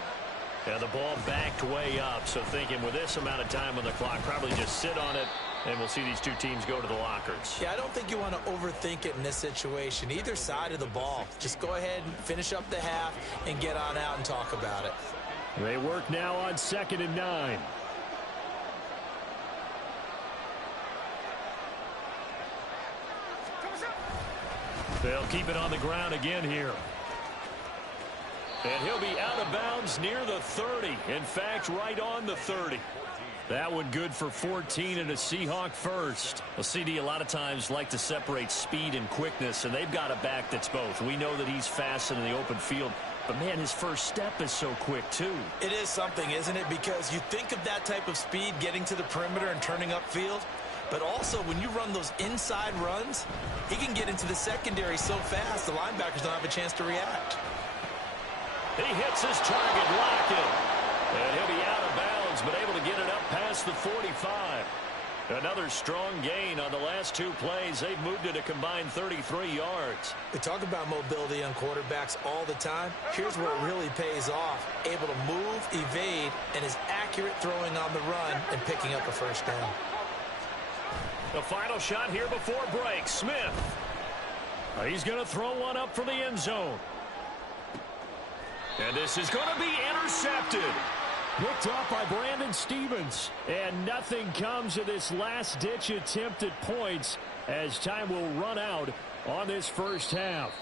And the ball backed way up. So thinking with this amount of time on the clock, probably just sit on it, and we'll see these two teams go to the lockers. Yeah, I don't think you want to overthink it in this situation. Either side of the ball. Just go ahead and finish up the half and get on out and talk about it. They work now on 2nd and 9. They'll keep it on the ground again here. And he'll be out of bounds near the 30. In fact, right on the 30. That one good for 14 and a Seahawk first. A CD a lot of times like to separate speed and quickness, and they've got a back that's both. We know that he's fast in the open field, but, man, his first step is so quick, too. It is something, isn't it? Because you think of that type of speed getting to the perimeter and turning upfield, but also when you run those inside runs, he can get into the secondary so fast the linebackers don't have a chance to react. He hits his target, Lockett. And he'll be out of bounds, but able to get it up past the 45. Another strong gain on the last two plays. They've moved it a combined 33 yards. We talk about mobility on quarterbacks all the time. Here's where it really pays off. Able to move, evade, and is accurate throwing on the run and picking up a first down. The final shot here before break. Smith. He's going to throw one up for the end zone. And this is going to be intercepted. Picked up by Brandon Stevens. And nothing comes of this last-ditch attempt at points as time will run out on this first half.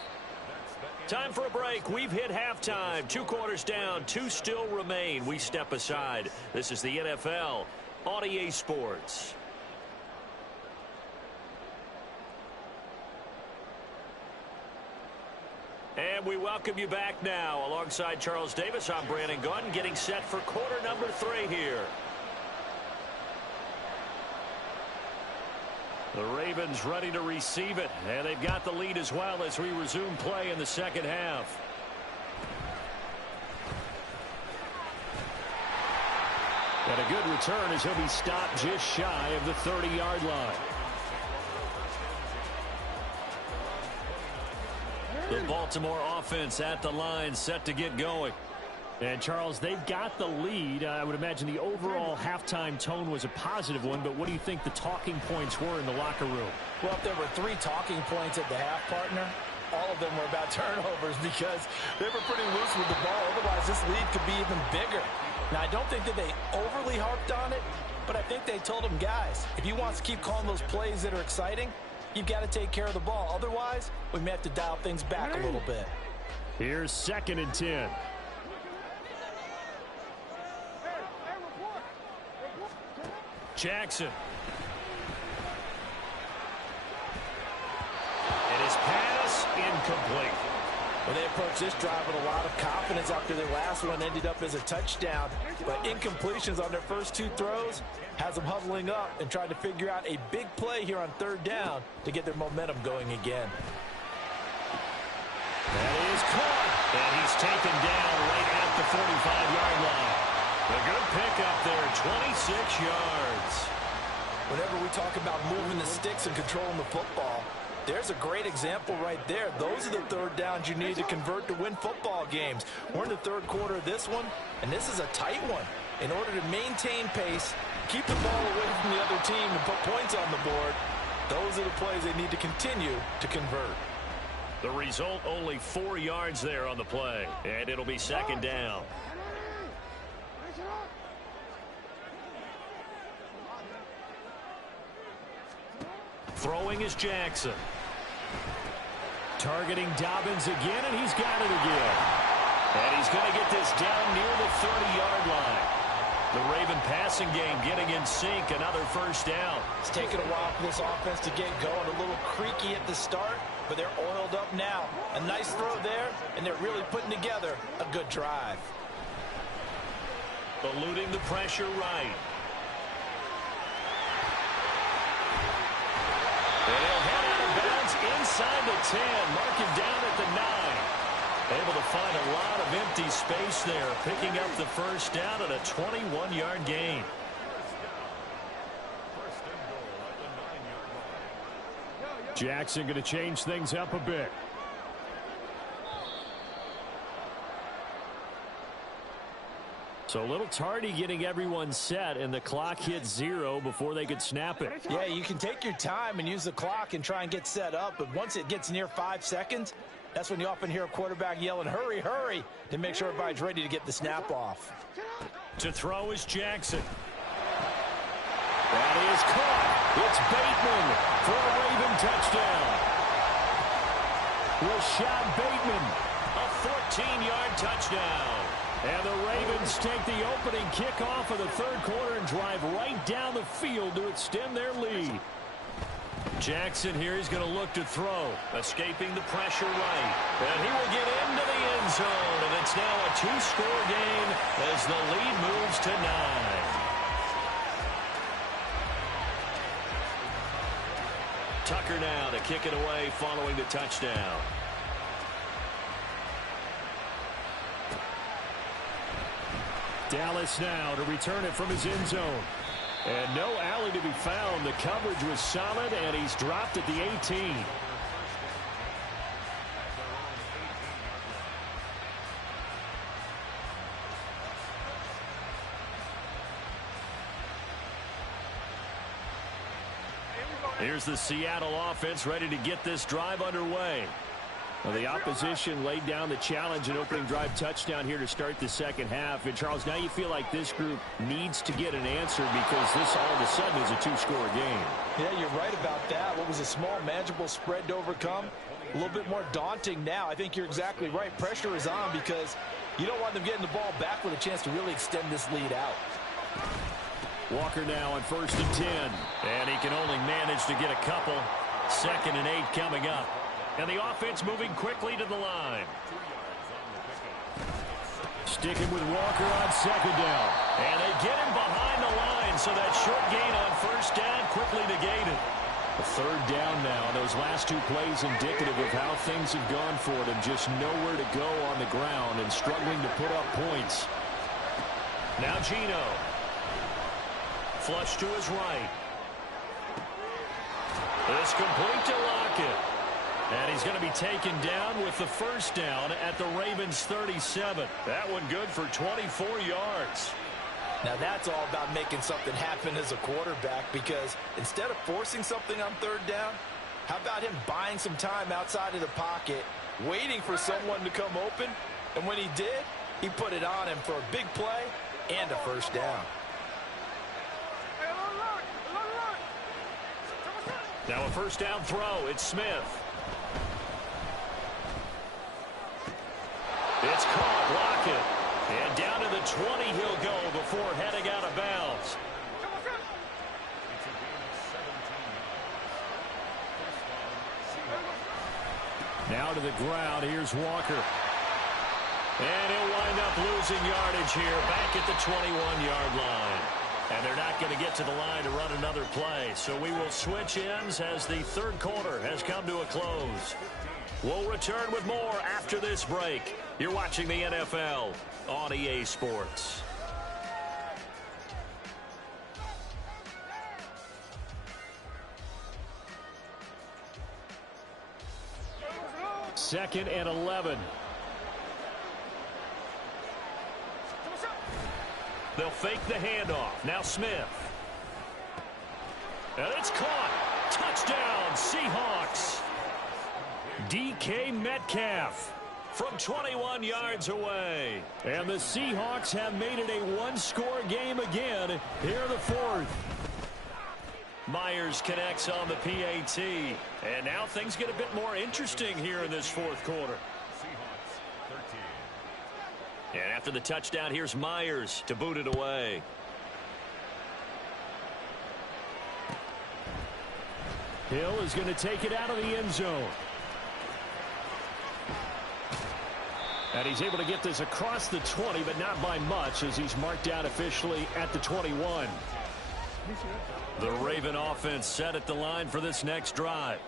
Time for a break. We've hit halftime. 2 quarters down. 2 still remain. We step aside. This is the NFL on EA Sports. And we welcome you back now. Alongside Charles Davis, I'm Brandon Gaudin, getting set for quarter number 3 here. The Ravens ready to receive it, and they've got the lead as well as we resume play in the second half. And a good return as he'll be stopped just shy of the 30-yard line. The Baltimore offense at the line, set to get going. And, Charles, they've got the lead. I would imagine the overall halftime tone was a positive one, but what do you think the talking points were in the locker room? Well, if there were 3 talking points at the half, partner, all of them were about turnovers because they were pretty loose with the ball. Otherwise, this lead could be even bigger. Now, I don't think that they overly harped on it, but I think they told them, guys, if you want to keep calling those plays that are exciting, you've got to take care of the ball. Otherwise, we may have to dial things back a little bit. Here's 2nd and 10. Jackson. And his pass incomplete. Well, they approached this drive with a lot of confidence after their last one ended up as a touchdown. But incompletions on their first 2 throws has them huddling up and trying to figure out a big play here on 3rd down to get their momentum going again. That is caught. And he's taken down right at the 45-yard line. A good pickup there, 26 yards. Whenever we talk about moving the sticks and controlling the football, there's a great example right there. Those are the 3rd downs you need to convert to win football games. We're in the 3rd quarter of this one, and this is a tight one. In order to maintain pace, keep the ball away from the other team and put points on the board, those are the plays they need to continue to convert. The result, only 4 yards there on the play, and it'll be 2nd down. Throwing is Jackson. Targeting Dobbins again, and he's got it again. And he's going to get this down near the 30-yard line. The Raven passing game getting in sync, another first down. It's taken a while for this offense to get going, a little creaky at the start, but they're oiled up now. A nice throw there, and they're really putting together a good drive. Eluding the pressure right. And he'll head out of bounds inside the 10. Mark him down at the 9. Able to find a lot of empty space there. Picking up the first down at a 21-yard gain. Jackson going to change things up a bit. So a little tardy getting everyone set, and the clock hit 0 before they could snap it. Yeah, you can take your time and use the clock and try and get set up, but once it gets near 5 seconds, that's when you often hear a quarterback yelling, hurry, hurry, to make sure everybody's ready to get the snap off. To throw is Jackson. That is caught. It's Bateman for a Raven touchdown. Rashad Bateman, A 14-yard touchdown. and the Ravens take the opening kickoff of the third quarter and drive right down the field to extend their lead. Jackson here, he's going to look to throw. Escaping the pressure right. And he will get into the end zone. And it's now a 2-score game as the lead moves to 9. Tucker now to kick it away following the touchdown. Dallas now to return it from his end zone. And no alley to be found. The coverage was solid, and he's dropped at the 18. Here's the Seattle offense ready to get this drive underway. Well, the opposition laid down the challenge and opening drive touchdown here to start the second half. And, Charles, now you feel like this group needs to get an answer because this all of a sudden is a 2-score game. Yeah, you're right about that. What was a small, manageable spread to overcome? A little bit more daunting now. I think you're exactly right. Pressure is on because you don't want them getting the ball back with a chance to really extend this lead out. Walker now on 1st and 10. And he can only manage to get a couple. 2nd and 8 coming up. And the offense moving quickly to the line. Sticking with Walker on 2nd down. And they get him behind the line, so that short gain on 1st down quickly negated. A 3rd down now. Those last 2 plays indicative of how things have gone for them. Just nowhere to go on the ground and struggling to put up points. Now Gino. Flush to his right. It's complete to Lockett. And he's going to be taken down with the 1st down at the Ravens' 37. That one good for 24 yards. Now that's all about making something happen as a quarterback, because instead of forcing something on 3rd down, how about him buying some time outside of the pocket, waiting for someone to come open, and when he did, he put it on him for a big play and a 1st down. Now a 1st down throw. It's Smith. It's caught. Lockett. And down to the 20 he'll go before heading out of bounds. Now to the ground. Here's Walker. And he'll wind up losing yardage here back at the 21-yard line. And they're not going to get to the line to run another play. So we will switch ends as the third quarter has come to a close. We'll return with more after this break. You're watching the NFL on EA Sports. Second and 11. They'll fake the handoff. Now Smith. And it's caught. Touchdown, Seahawks. DK Metcalf from 21 yards away. And the Seahawks have made it a 1-score game again here in the 4th. Myers connects on the PAT. And now things get a bit more interesting here in this 4th quarter. And after the touchdown, here's Myers to boot it away. Hill is going to take it out of the end zone. And he's able to get this across the 20, but not by much, as he's marked down officially at the 21. The Raven offense set at the line for this next drive.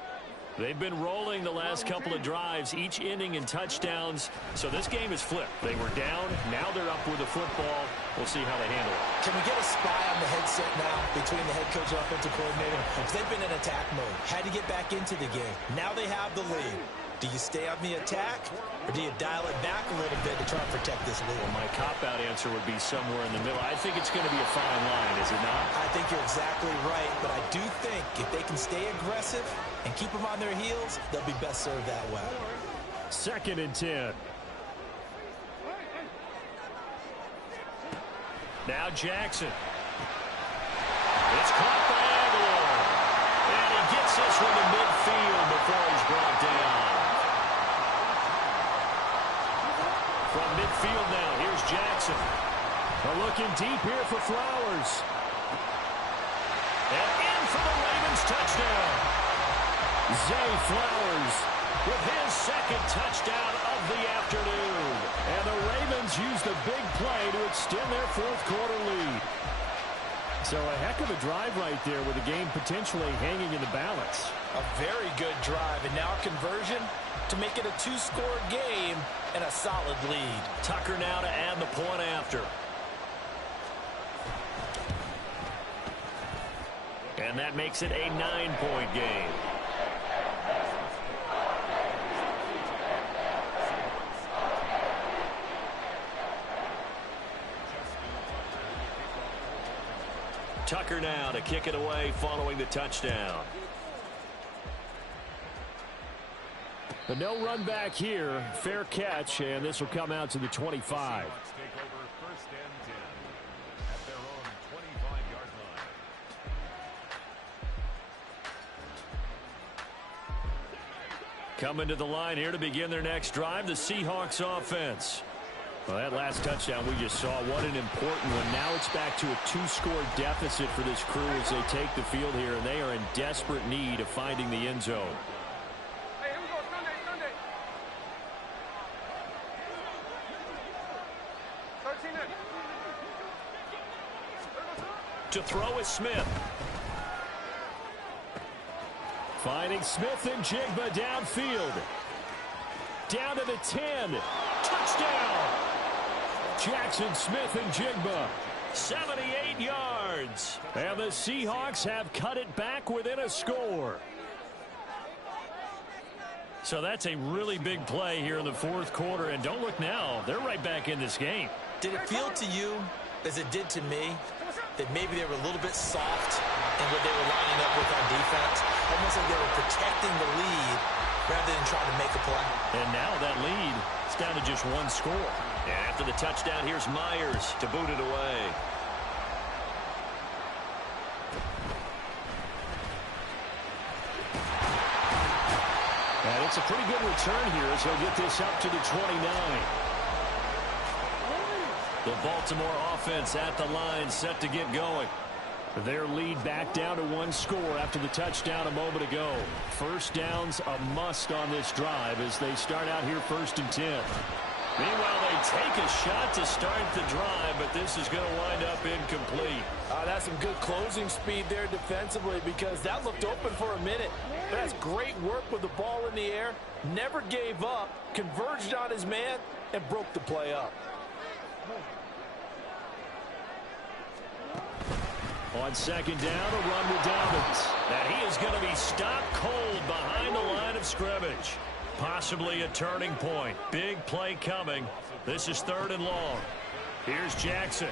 They've been rolling the last couple of drives, each ending in touchdowns. So this game is flipped. They were down. Now they're up with the football. We'll see how they handle it. Can we get a spy on the headset now between the head coach and offensive coordinator? Because they've been in attack mode. Had to get back into the game. Now they have the lead. Do you stay on the attack, or do you dial it back a little bit to try and protect this lead? Well, my cop-out answer would be somewhere in the middle. I think it's going to be a fine line, is it not? I think you're exactly right, but I do think if they can stay aggressive and keep them on their heels, they'll be best served that way. 2nd and 10. Now Jackson. It's caught by Aguilar. And he gets this from the midfield before he's brought down. From midfield now, here's Jackson. Looking deep here for Flowers. And in for the Ravens touchdown. Zay Flowers with his 2nd touchdown of the afternoon. And the Ravens use the big play to extend their 4th quarter lead. So a heck of a drive right there with the game potentially hanging in the balance. A very good drive, and now a conversion to make it a 2-score game and a solid lead. Tucker now to add the point after. And that makes it a 9-point game. Tucker now to kick it away following the touchdown. But no run back here. Fair catch, and this will come out to the 25. Coming to the line here to begin their next drive, the Seahawks offense. Well, that last touchdown we just saw, what an important one. Now it's back to a 2-score deficit for this crew as they take the field here, and they are in desperate need of finding the end zone. Hey, here we go. Sunday. 13 in. To throw is Smith. Finding Smith and Jigba downfield. Down to the 10. Touchdown! Jackson Smith and Jigba. 78 yards. And the Seahawks have cut it back within a score. So that's a really big play here in the 4th quarter. And don't look now, they're right back in this game. Did it feel to you, as it did to me, that maybe they were a little bit soft in what they were lining up with on defense? Almost like they were protecting the lead rather than trying to make a play. And now that lead is down to just 1 score. And after the touchdown, here's Myers to boot it away. And it's a pretty good return here as he'll get this up to the 29. The Baltimore offense at the line set to get going. Their lead back down to 1 score after the touchdown a moment ago. First down's a must on this drive as they start out here 1st and 10. Meanwhile, they take a shot to start the drive, but this is going to wind up incomplete. That's some good closing speed there defensively because that looked open for a minute. That's great work with the ball in the air. Never gave up, converged on his man, and broke the play up. On 2nd down, a run with Dobbins. And he is going to be stopped cold behind the line of scrimmage. Possibly a turning point. Big play coming. This is 3rd and long. Here's Jackson.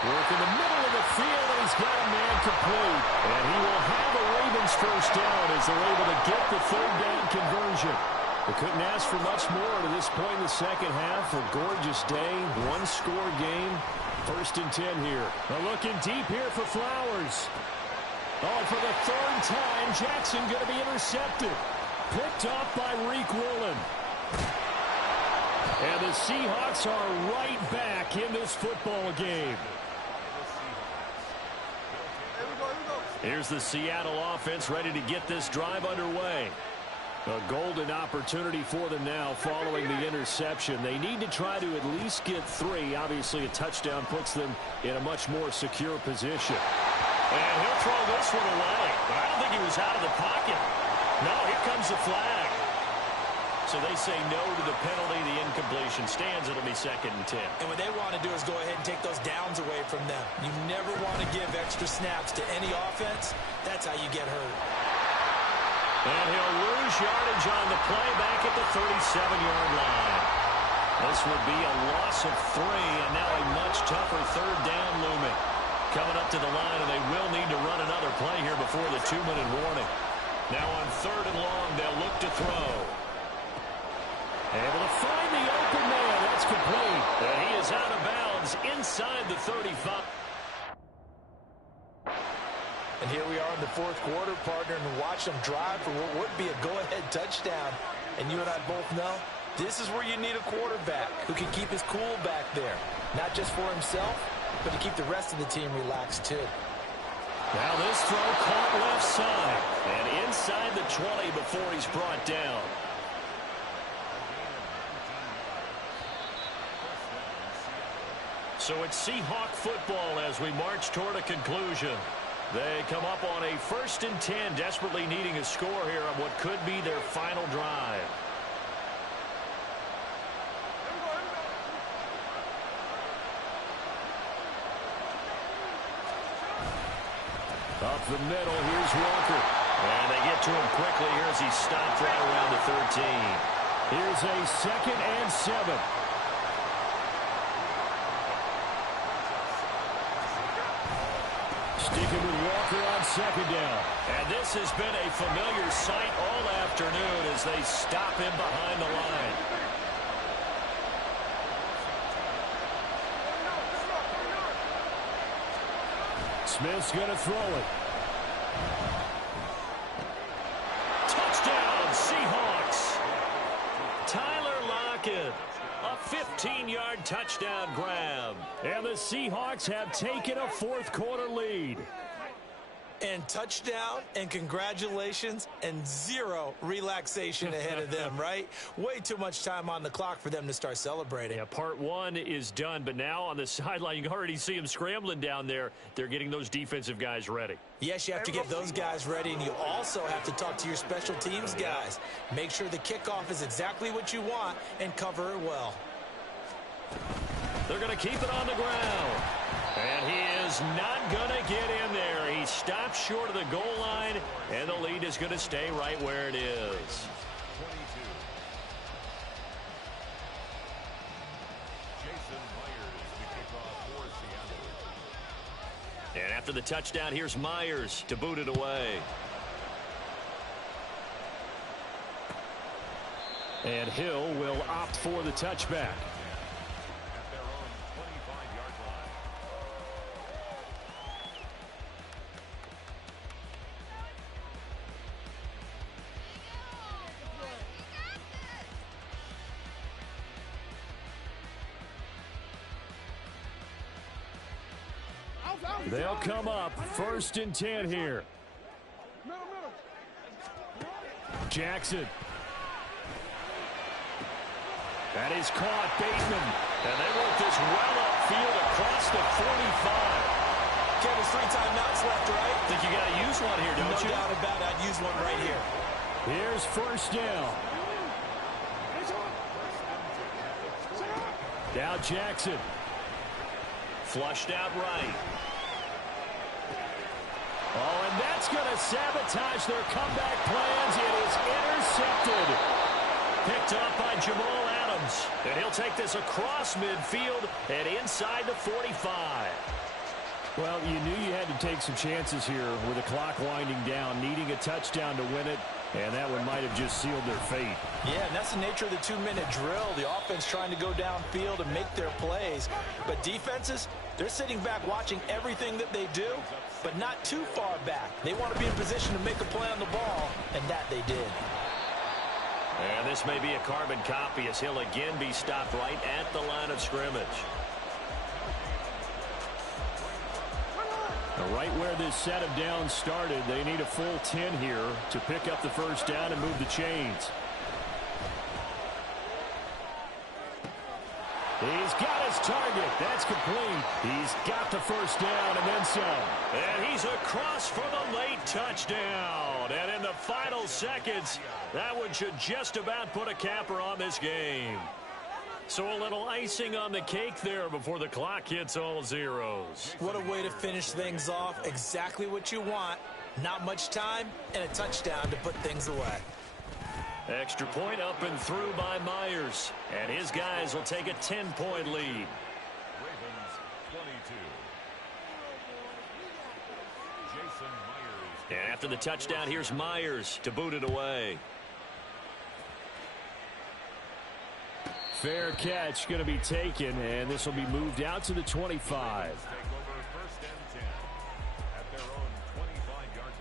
Work in the middle of the field, and he's got a man complete. And he will have a Ravens first down as they're able to get the 3rd down conversion. They couldn't ask for much more to this point in the 2nd half. A gorgeous day, 1-score game. 1st and 10 here. They're looking deep here for Flowers. Oh, for the 3rd time, Jackson going to be intercepted. Picked off by Reek Woolen. And the Seahawks are right back in this football game. Here's the Seattle offense ready to get this drive underway. A golden opportunity for them now following the interception. They need to try to at least get 3. Obviously, a touchdown puts them in a much more secure position. And he'll throw this one away. But I don't think he was out of the pocket. No, here comes the flag. So they say no to the penalty. The incompletion stands. It'll be 2nd and 10. And what they want to do is go ahead and take those downs away from them. You never want to give extra snaps to any offense. That's how you get hurt. And he'll lose yardage on the play back at the 37-yard line. This would be a loss of 3, and now a much tougher third down looming. Coming up to the line, and they will need to run another play here before the 2-minute warning. Now on 3rd and long, they'll look to throw. Able to find the open man. That's complete. And he is out of bounds inside the 35. And here we are in the 4th quarter, partner, and watch them drive for what would be a go-ahead touchdown. And you and I both know this is where you need a quarterback who can keep his cool back there. Not just for himself, but to keep the rest of the team relaxed too. Now this throw caught left side. And inside the 20 before he's brought down. So it's Seahawk football as we march toward a conclusion. They come up on a 1st and 10, desperately needing a score here on what could be their final drive. Up the middle, here's Walker. And they get to him quickly here as he's stopped right around the 13. Here's a 2nd and 7. Sticking with Walker on 2nd down. And this has been a familiar sight all afternoon as they stop him behind the line. Smith's going to throw it. Touchdown, Seahawks. Tyler Lockett. A 15-yard touchdown grab. And the Seahawks have taken a 4th quarter lead. And touchdown, and congratulations, and 0 relaxation ahead of them, right? Way too much time on the clock for them to start celebrating. Yeah, part 1 is done, but now on the sideline, you can already see them scrambling down there. They're getting those defensive guys ready. Yes, you have to get those guys ready, and you also have to talk to your special teams guys. Make sure the kickoff is exactly what you want and cover it well. They're going to keep it on the ground. And he is not going to get in there. He stops short of the goal line, and the lead is going to stay right where it is. And after the touchdown, here's Myers to boot it away. And Hill will opt for the touchback. They'll come up 1st and 10 here. Jackson. That is caught. Bateman. And they work this well upfield across the 45. Kevin, 3 timeouts left, right? Think you got to use one here, don't you? No doubt about it. I'd use one right here. Here's 1st down. Now Jackson. Flushed out right. Oh, and that's going to sabotage their comeback plans. It is intercepted. Picked up by Jamal Adams. And he'll take this across midfield and inside the 45. Well, you knew you had to take some chances here with the clock winding down, needing a touchdown to win it, and that one might have just sealed their fate. Yeah, and that's the nature of the 2-minute drill. The offense trying to go downfield and make their plays. But defenses, they're sitting back watching everything that they do, but not too far back. They want to be in position to make a play on the ball, and that they did. And this may be a carbon copy as he'll again be stopped right at the line of scrimmage. Right where this set of downs started, they need a full 10 here to pick up the 1st down and move the chains. He's got his target. That's complete. He's got the 1st down and then some. And he's across for the late touchdown. And in the final seconds, that one should just about put a capper on this game. So a little icing on the cake there before the clock hits all zeros. What a way to finish things off. Exactly what you want. Not much time and a touchdown to put things away. Extra point up and through by Myers. And his guys will take a 10-point lead. Ravens 22. Jason Myers. And after the touchdown, here's Myers to boot it away. Fair catch going to be taken, and this will be moved out to the 25. Take over first and 10 at their own 25-yard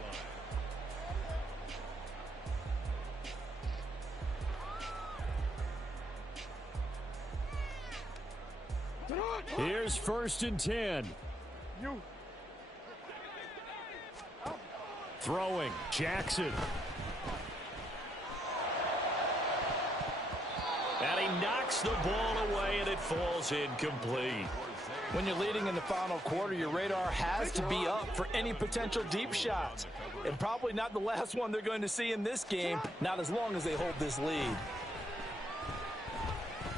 line. Here's first and 10. Throwing, Jackson. And he knocks the ball away, and it falls incomplete. When you're leading in the final quarter, your radar has to be up for any potential deep shots. And probably not the last one they're going to see in this game, not as long as they hold this lead.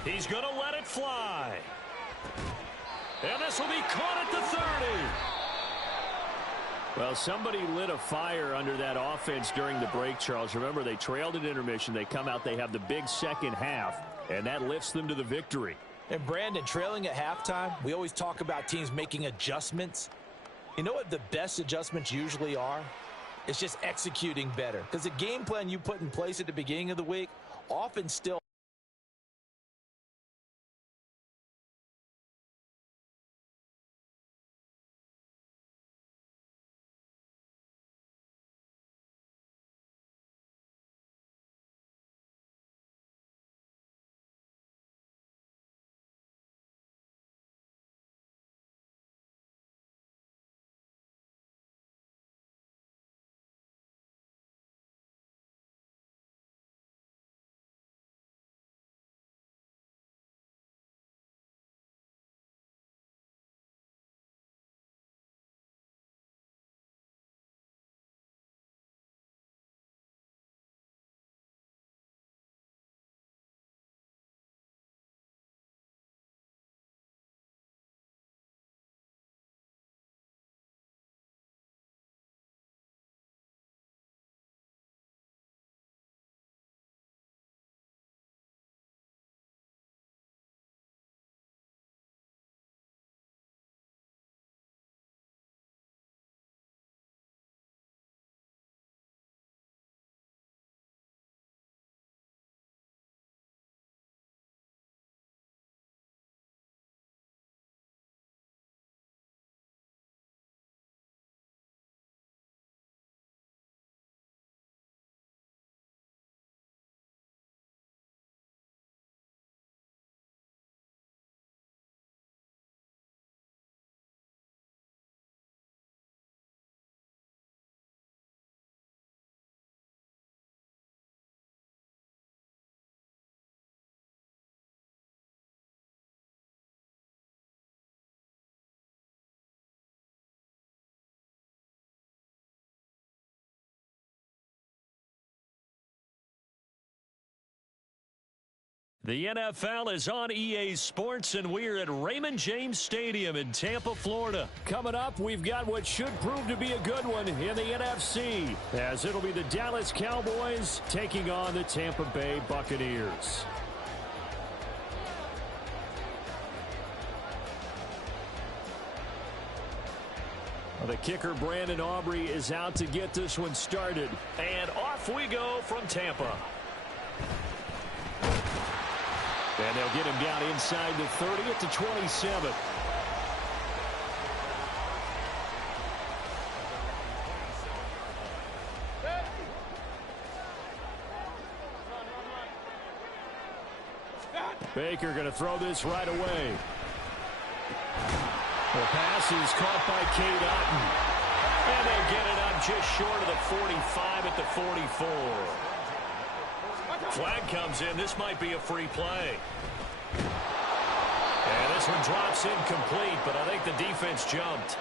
He's going to let it fly. And this will be caught at the 30. Well, somebody lit a fire under that offense during the break, Charles. Remember, they trailed at intermission. They come out, they have the big second half, and that lifts them to the victory. And Brandon, trailing at halftime, we always talk about teams making adjustments. You know what the best adjustments usually are? It's just executing better. Because the game plan you put in place at the beginning of the week often still The NFL is on EA Sports, and we're at Raymond James Stadium in Tampa, Florida. Coming up, we've got what should prove to be a good one in the NFC, as it'll be the Dallas Cowboys taking on the Tampa Bay Buccaneers. Well, the kicker, Brandon Aubrey, is out to get this one started. And off we go from Tampa. And they'll get him down inside the 30 at the 27. Baker going to throw this right away. The pass is caught by Cade Otton. And they get it up just short of the 45 at the 44. Flag comes in. This might be a free play. And this one drops incomplete, but I think the defense jumped.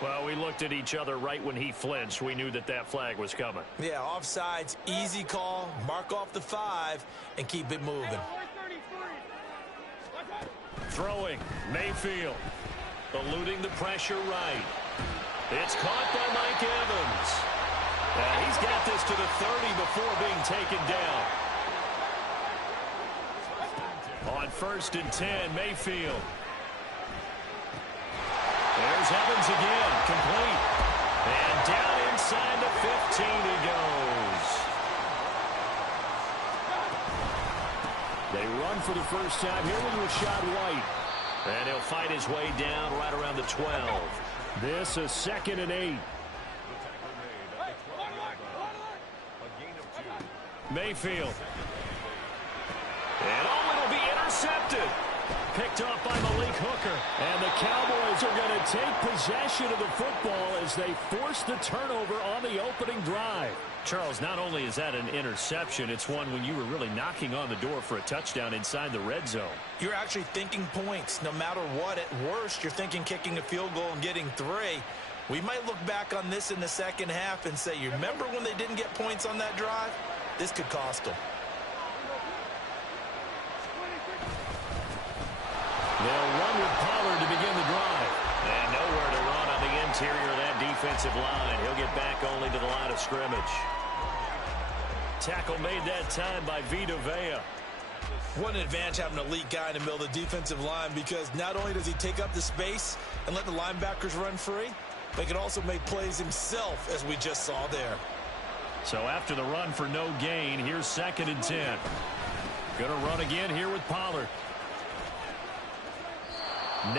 Well, we looked at each other right when he flinched. We knew that that flag was coming. Yeah, offsides, easy call, mark off the 5, and keep it moving. Throwing, Mayfield. Eluding the pressure right. It's caught by Mike Evans. And he's got this to the 30 before being taken down. On 1st and 10, Mayfield. There's Evans again, complete. And down inside the 15 he goes. They run for the first time here with Rashad White. And he'll fight his way down right around the 12. This is 2nd and 8. Mayfield. And it'll be intercepted. Picked off by Malik Hooker. And the Cowboys are going to take possession of the football as they force the turnover on the opening drive. Charles, not only is that an interception, it's one when you were really knocking on the door for a touchdown inside the red zone. You're actually thinking points. No matter what, at worst, you're thinking kicking a field goal and getting 3. We might look back on this in the second half and say, you remember when they didn't get points on that drive? This could cost them. They'll run with Pollard to begin the drive. And nowhere to run on the interior of that defensive line. He'll get back only to the line of scrimmage. Tackle made that time by Vita Vea. What an advantage having an elite guy in the middle of the defensive line, because not only does he take up the space and let the linebackers run free, but he can also make plays himself, as we just saw there. So after the run for no gain, here's 2nd and 10. Gonna run again here with Pollard.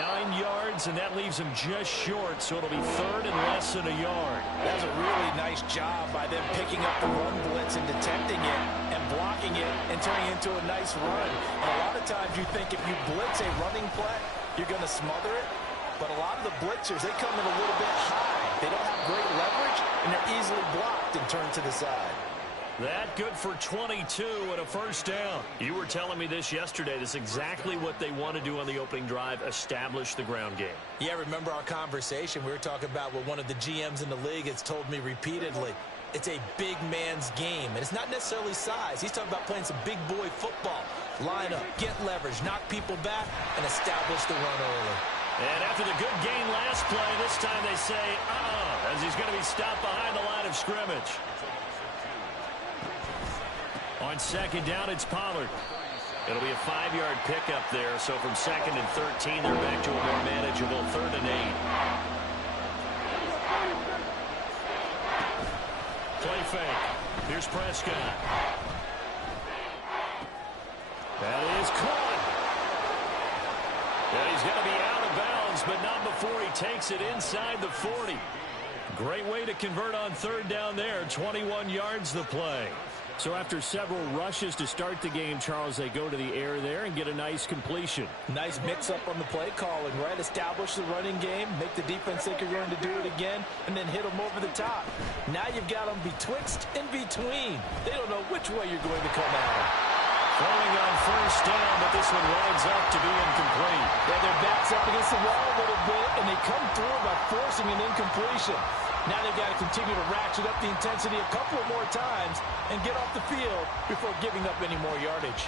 9 yards, and that leaves him just short, so it'll be 3rd and less than a yard. That was a really nice job by them picking up the run blitz and detecting it and blocking it and turning it into a nice run. And a lot of times you think if you blitz a running play, you're going to smother it. But a lot of the blitzers, they come in a little bit high. They don't have great leverage, and they're easily blocked and turned to the side. That good for 22 and a first down. You were telling me this yesterday. This is exactly what they want to do on the opening drive, establish the ground game. Yeah, remember our conversation? We were talking about what one of the GMs in the league has told me repeatedly. It's a big man's game, and it's not necessarily size. He's talking about playing some big boy football. Line up, get leverage, knock people back, and establish the run early. And after the good gain last play, this time they say, as he's going to be stopped behind the line of scrimmage. On 2nd down, it's Pollard. It'll be a 5-yard pickup there, so from 2nd and 13, they're back to a more manageable 3rd and 8. Play fake. Here's Prescott. That is caught. And he's going to be out of bounds, but not before he takes it inside the 40. Great way to convert on 3rd down there. 21 yards the play. So after several rushes to start the game, Charles, they go to the air there and get a nice completion. Nice mix-up on the play calling, right? Establish the running game, make the defense think you're going to do it again, and then hit them over the top. Now you've got them betwixt and between. They don't know which way you're going to come at them. Throwing on 1st down, but this one winds up to be incomplete. Yeah, their back's up against the wall a little bit, and they come through by forcing an incompletion. Now they've got to continue to ratchet up the intensity a couple of more times and get off the field before giving up any more yardage.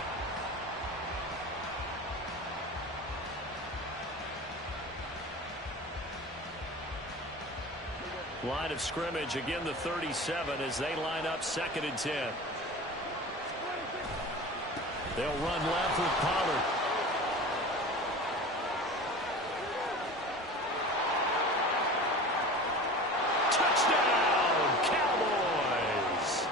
Line of scrimmage, again the 37 as they line up 2nd and 10. They'll run left with Pollard. Touchdown, Cowboys!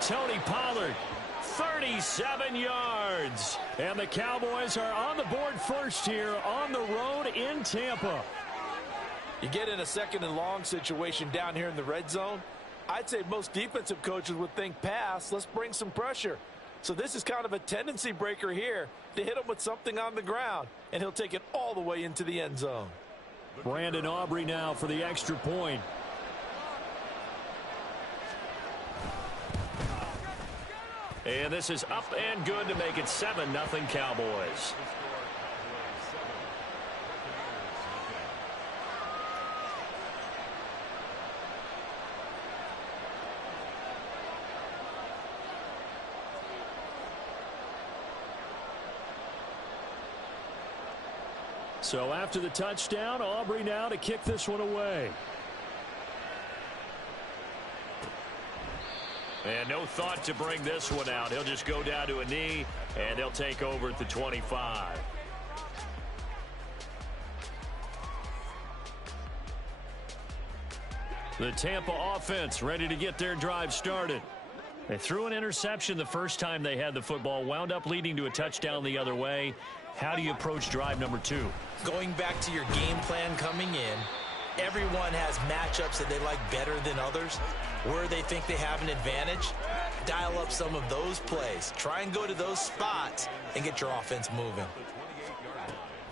Tony Pollard, 37 yards. And the Cowboys are on the board first here on the road in Tampa. You get in a 2nd and long situation down here in the red zone. I'd say most defensive coaches would think pass. Let's bring some pressure. So this is kind of a tendency breaker here to hit him with something on the ground, and he'll take it all the way into the end zone. Brandon Aubrey now for the extra point. And this is up and good to make it 7-0 Cowboys. So after the touchdown, Aubrey now to kick this one away. And no thought to bring this one out. He'll just go down to a knee, and they'll take over at the 25. The Tampa offense ready to get their drive started. They threw an interception the first time they had the football, wound up leading to a touchdown the other way. How do you approach drive number 2? Going back to your game plan coming in, everyone has matchups that they like better than others. Where they think they have an advantage, dial up some of those plays. Try and go to those spots and get your offense moving.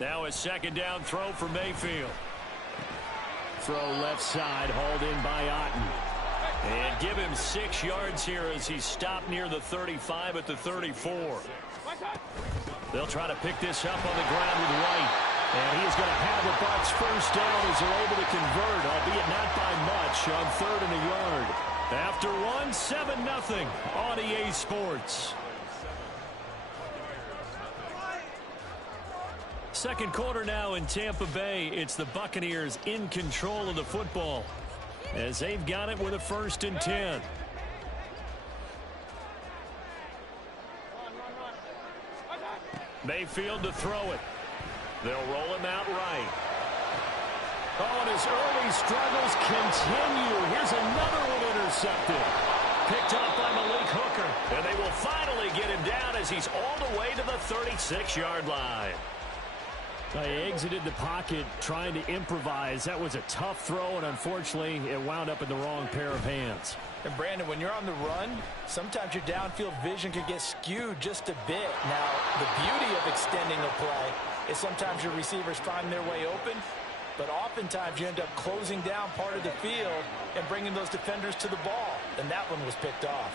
Now a second down throw for Mayfield. Throw left side, hauled in by Otten. And give him 6 yards here as he stopped near the 35 at the 34. They'll try to pick this up on the ground with White. And he is going to have the Bucs first down as they're able to convert, albeit not by much, on 3rd and a yard. After 7-0 on EA Sports. Second quarter now in Tampa Bay. It's the Buccaneers in control of the football as they've got it with a 1st and 10. Mayfield to throw it. They'll roll him out right. Oh, and his early struggles continue. Here's another one intercepted. Picked off by Malik Hooker. And they will finally get him down as he's all the way to the 36-yard line. He exited the pocket trying to improvise. That was a tough throw, and unfortunately, it wound up in the wrong pair of hands. And Brandon, when you're on the run, sometimes your downfield vision can get skewed just a bit. Now, the beauty of extending a play is sometimes your receivers find their way open, but oftentimes you end up closing down part of the field and bringing those defenders to the ball, and that one was picked off.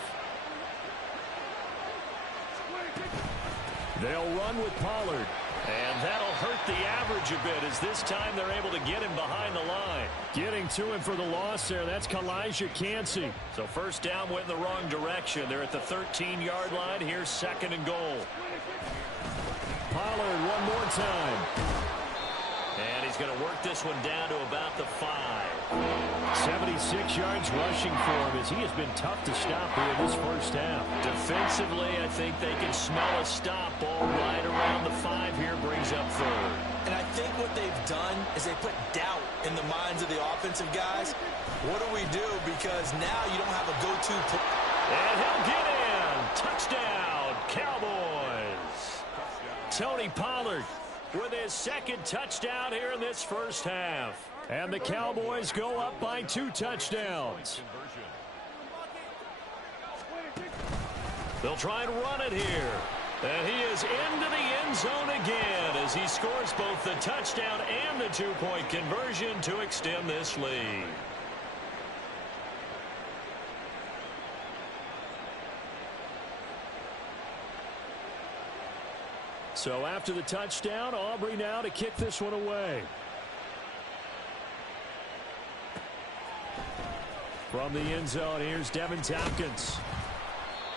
They'll run with Pollard. And that'll hurt the average a bit as this time they're able to get him behind the line. Getting to him for the loss there, that's Kalijah Cansey. So first down went in the wrong direction. They're at the 13-yard line. Here's 2nd and goal. Pollard one more time. And he's going to work this one down to about the 5. 76 yards rushing for him as he has been tough to stop here this first half. Defensively, I think they can smell a stop. Ball right around the 5 here, brings up 3rd. And I think what they've done is they put doubt in the minds of the offensive guys. What do we do? Because now you don't have a go-to play. And he'll get in. Touchdown, Cowboys. Tony Pollard with his 2nd touchdown here in this first half. And the Cowboys go up by 2 touchdowns. They'll try and run it here. And he is into the end zone again as he scores both the touchdown and the 2-point conversion to extend this lead. So after the touchdown, Aubrey now to kick this one away. From the end zone, here's Devin Tompkins.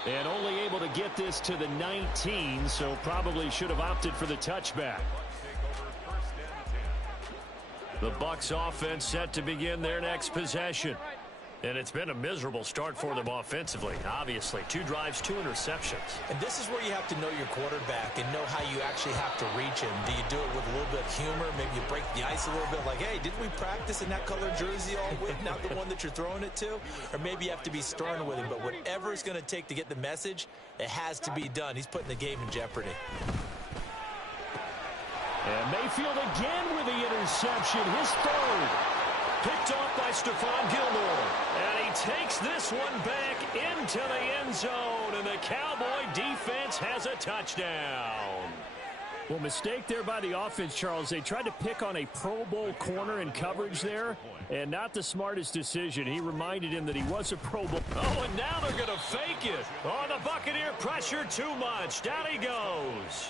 And only able to get this to the 19, so probably should have opted for the touchback. The Bucs offense set to begin their next possession. And it's been a miserable start for them offensively, obviously. 2 drives, 2 interceptions. And this is where you have to know your quarterback and know how you actually have to reach him. Do you do it with a little bit of humor? Maybe you break the ice a little bit like, hey, didn't we practice in that color jersey all week, not the one that you're throwing it to? Or maybe you have to be stern with him. But whatever it's going to take to get the message, it has to be done. He's putting the game in jeopardy. And Mayfield again with the interception, his 3rd. Picked off by Stephon Gilmore. And he takes this one back into the end zone. And the Cowboy defense has a touchdown. Well, mistake there by the offense, Charles. They tried to pick on a Pro Bowl corner in coverage there, and not the smartest decision. He reminded him that he was a Pro Bowl. Oh, and now they're going to fake it. Oh, the Buccaneer pressure too much. Down he goes.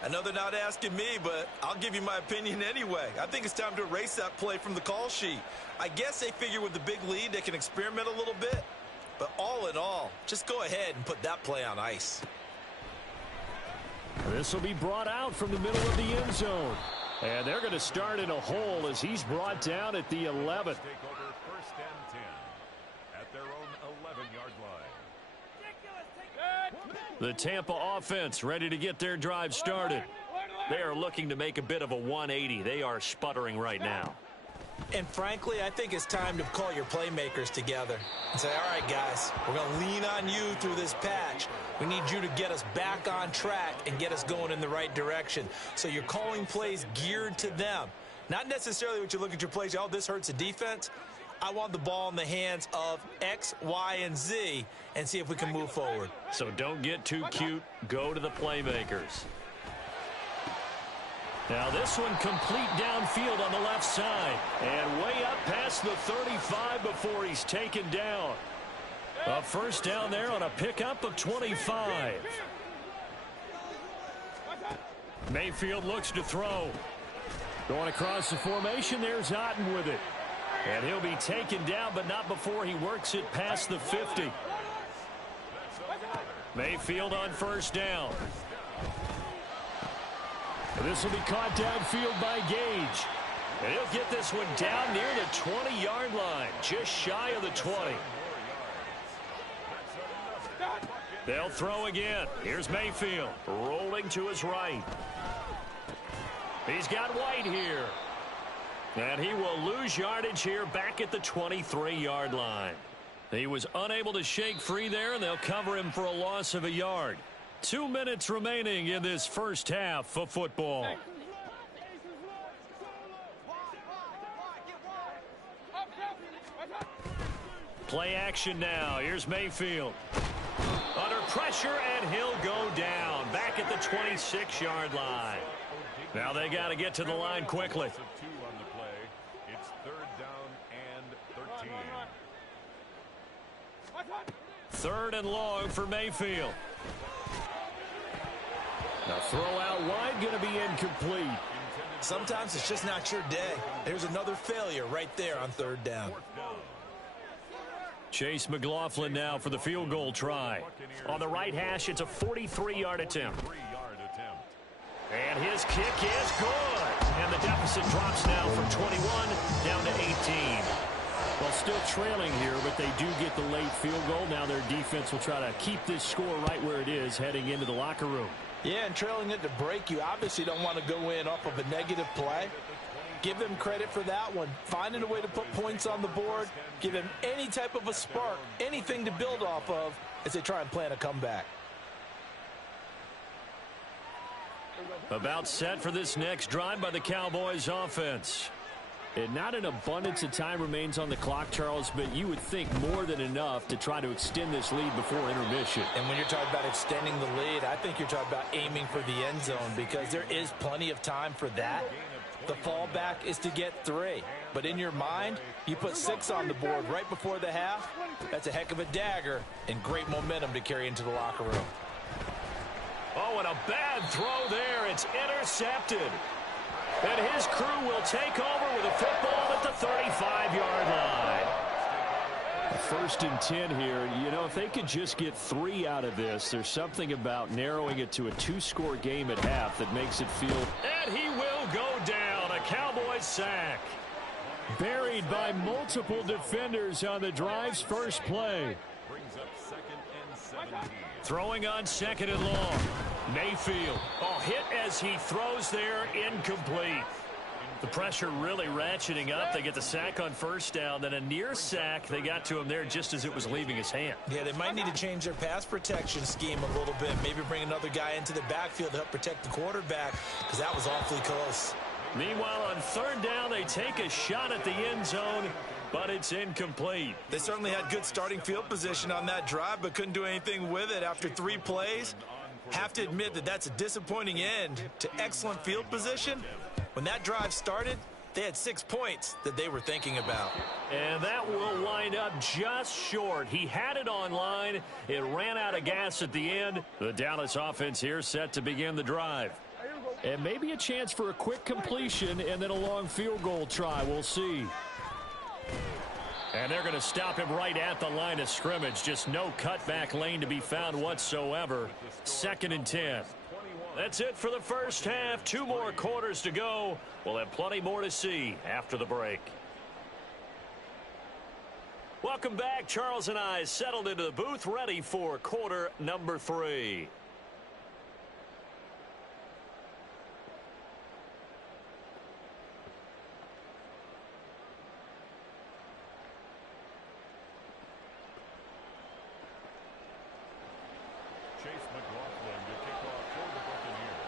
I know they're not asking me, but I'll give you my opinion anyway. I think it's time to erase that play from the call sheet. I guess they figure with the big lead they can experiment a little bit. But all in all, just go ahead and put that play on ice. This will be brought out from the middle of the end zone. And they're going to start in a hole as he's brought down at the 11th. Take over 1st and 10 at their own 11-yard line. The Tampa offense ready to get their drive started. They are looking to make a bit of a 180. They are sputtering right now. And frankly, I think it's time to call your playmakers together and say, all right, guys, we're going to lean on you through this patch. We need you to get us back on track and get us going in the right direction. So you're calling plays geared to them. Not necessarily what you look at your plays, oh, this hurts the defense. I want the ball in the hands of X, Y, and Z and see if we can move forward. So don't get too cute. Go to the playmakers. Now this one complete downfield on the left side. And way up past the 35 before he's taken down. A first down there on a pickup of 25. Mayfield looks to throw. Going across the formation, there's Otten with it. And he'll be taken down, but not before he works it past the 50. Mayfield on first down. This will be caught downfield by Gage. And he'll get this one down near the 20-yard line, just shy of the 20. They'll throw again. Here's Mayfield, rolling to his right. He's got White here. And he will lose yardage here back at the 23-yard line. He was unable to shake free there, and they'll cover him for a loss of a yard. 2 minutes remaining in this first half of football. Play action now. Here's Mayfield. Under pressure, and he'll go down back at the 26-yard line. Now they got to get to the line quickly. It's third down and 13. 3rd and long for Mayfield. Now throw out wide, going to be incomplete. Sometimes it's just not your day. There's another failure right there on 3rd down. Chase McLaughlin now for the field goal try. On the right hash, it's a 43-yard attempt. And his kick is good. And the deficit drops now from 21 down to 18. Well, still trailing here, but they do get the late field goal. Now their defense will try to keep this score right where it is heading into the locker room. Yeah, and trailing it to break, you obviously don't want to go in off of a negative play. Give them credit for that one. Finding a way to put points on the board. Give them any type of a spark, anything to build off of as they try and plan a comeback. About set for this next drive by the Cowboys offense. And not an abundance of time remains on the clock, Charles, but you would think more than enough to try to extend this lead before intermission. And when you're talking about extending the lead, I think you're talking about aiming for the end zone because there is plenty of time for that. The fallback is to get 3. But in your mind, you put 6 on the board right before the half. That's a heck of a dagger and great momentum to carry into the locker room. Oh, and a bad throw there. It's intercepted. And his crew will take over with a football at the 35-yard line. 1st and 10 here. You know, if they could just get 3 out of this, there's something about narrowing it to a 2-score game at half that makes it feel. And he will go down. A Cowboys sack. Buried by multiple defenders on the drive's first play. Brings up 2nd and 17. Throwing on 2nd and long. Mayfield. Oh, hit as he throws there. Incomplete. The pressure really ratcheting up. They get the sack on 1st down. Then a near sack. They got to him there just as it was leaving his hand. Yeah, they might need to change their pass protection scheme a little bit. Maybe bring another guy into the backfield to help protect the quarterback because that was awfully close. Meanwhile, on 3rd down, they take a shot at the end zone, but it's incomplete. They certainly had good starting field position on that drive, but couldn't do anything with it after 3 plays. Have to admit that that's a disappointing end to excellent field position. When that drive started, they had 6 points that they were thinking about. And that will wind up just short. He had it online. It ran out of gas at the end. The Dallas offense here set to begin the drive. And maybe a chance for a quick completion and then a long field goal try. We'll see. And they're going to stop him right at the line of scrimmage. Just no cutback lane to be found whatsoever. 2nd and 10. That's it for the first half. 2 more quarters to go. We'll have plenty more to see after the break. Welcome back. Charles and I settled into the booth, ready for quarter number 3. McLaughlin to kick off for the Buccaneers.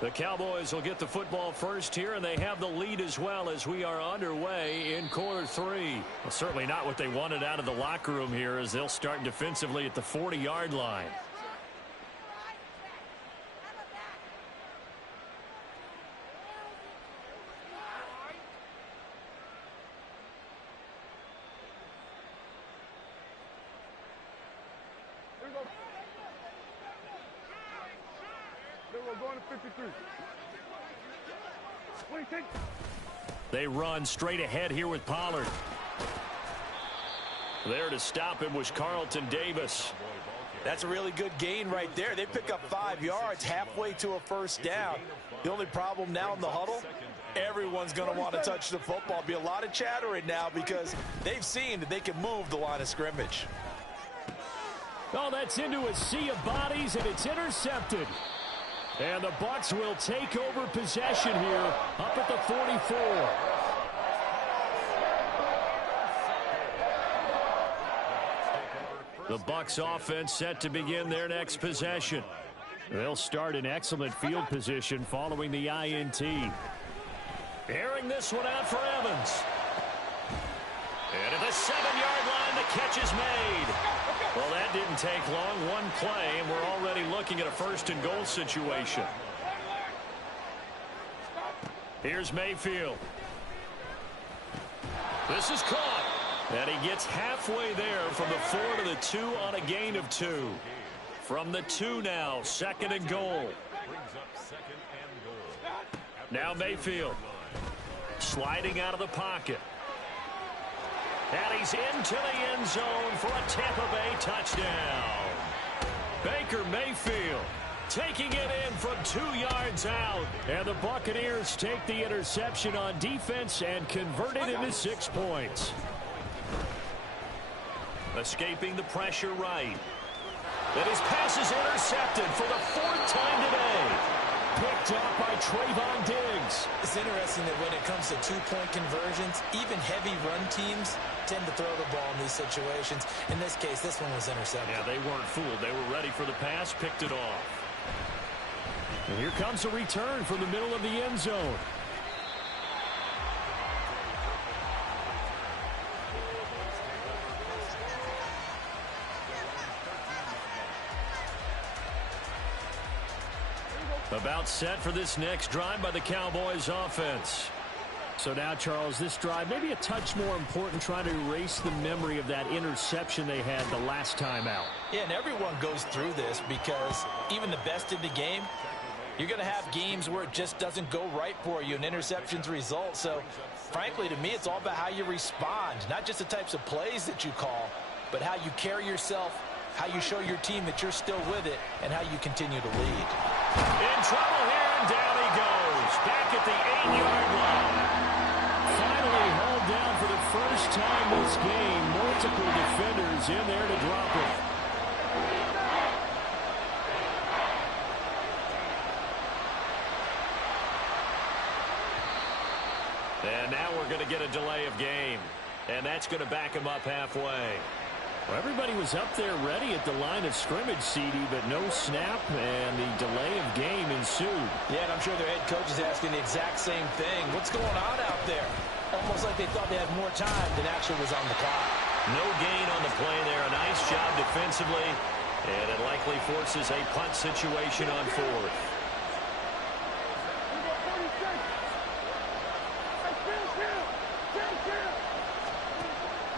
The Cowboys will get the football first here, and they have the lead as well as we are underway in quarter 3. Well, certainly not what they wanted out of the locker room here, as they'll start defensively at the 40-yard line. We're going to 53. They run straight ahead here with Pollard. There to stop him was Carlton Davis. That's a really good gain right there. They pick up 5 yards halfway to a first down. The only problem now in the huddle, everyone's going to want to touch the football. Be a lot of chattering now because they've seen that they can move the line of scrimmage. Oh, that's into a sea of bodies, and it's intercepted. And the Bucs will take over possession here up at the 44. The Bucs offense set to begin their next possession. They'll start in excellent field position following the INT. Airing this one out for Evans. And at the 7-yard line, the catch is made. Well, that didn't take long. One play, and we're already looking at a first-and-goal situation. Here's Mayfield. This is caught. And he gets halfway there from the 4 to the 2 on a gain of 2. From the 2 now, 2nd and goal. Now Mayfield. Sliding out of the pocket. And he's into the end zone for a Tampa Bay touchdown. Baker Mayfield taking it in from 2 yards out. And the Buccaneers take the interception on defense and convert it into 6 points. Escaping the pressure right. And his pass is intercepted for the 4th time today. Picked up by Trayvon Diggs. It's interesting that when it comes to 2-point conversions, even heavy run teams tend to throw the ball in these situations. In this case, this one was intercepted. Yeah, they weren't fooled. They were ready for the pass, picked it off. And here comes a return from the middle of the end zone. About set for this next drive by the Cowboys offense. So now, Charles, this drive maybe a touch more important, trying to erase the memory of that interception they had the last time out. Yeah, and everyone goes through this because even the best in the game, you're going to have games where it just doesn't go right for you and interceptions result. So, frankly, to me, it's all about how you respond, not just the types of plays that you call, but how you carry yourself, how you show your team that you're still with it, and how you continue to lead. In trouble here, and down he goes. Back at the 8-yard line. Finally hauled down for the first time this game. Multiple defenders in there to drop it. And now we're going to get a delay of game. And that's going to back him up halfway. Well, everybody was up there ready at the line of scrimmage, CD, but no snap, and the delay of game ensued. Yeah, and I'm sure their head coach is asking the exact same thing. What's going on out there? Almost like they thought they had more time than actually was on the clock. No gain on the play there. A nice job defensively, and it likely forces a punt situation on 4th.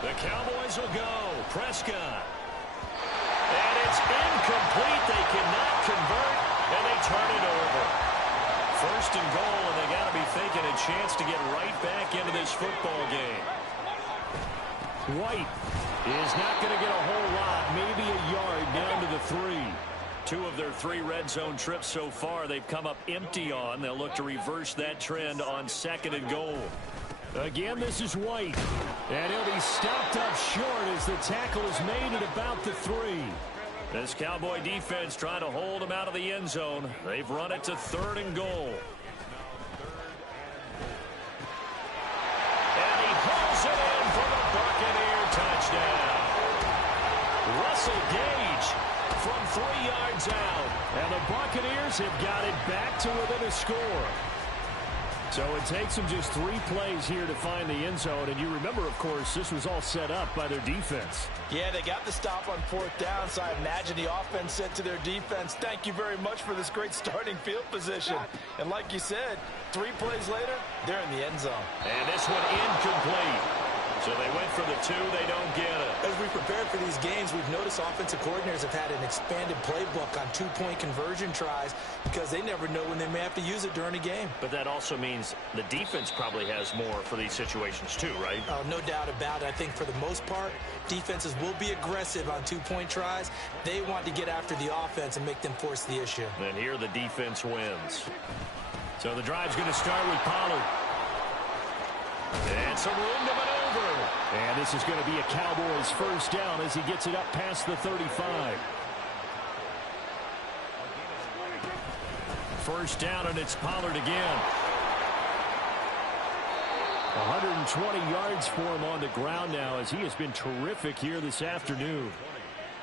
The Cowboys will go. Prescott. And it's incomplete. They cannot convert, and they turn it over. First and goal, and they got to be thinking a chance to get right back into this football game. White is not going to get a whole lot, maybe a yard down to the 3. 2 of their 3 red zone trips so far, they've come up empty on. They'll look to reverse that trend on second and goal. Again, this is White, and he'll be stopped up short as the tackle is made at about the 3. This Cowboy defense trying to hold him out of the end zone. They've run it to 3rd and goal. And he hauls it in for the Buccaneer touchdown. Russell Gage from 3 yards out. And the Buccaneers have got it back to within a score. So it takes them just 3 plays here to find the end zone. And you remember, of course, this was all set up by their defense. Yeah, they got the stop on 4th down, so I imagine the offense said to their defense, thank you very much for this great starting field position. And like you said, 3 plays later, they're in the end zone. And this one incomplete. So they went for the 2. They don't get it. As we prepare for these games, we've noticed offensive coordinators have had an expanded playbook on 2-point conversion tries because they never know when they may have to use it during a game. But that also means the defense probably has more for these situations too, right? Oh, no doubt about it. I think for the most part, defenses will be aggressive on 2-point tries. They want to get after the offense and make them force the issue. And here the defense wins. So the drive's going to start with Pollard. And some room to maneuver. And this is going to be a Cowboys first down as he gets it up past the 35. First down, and it's Pollard again. 120 yards for him on the ground now as he has been terrific here this afternoon.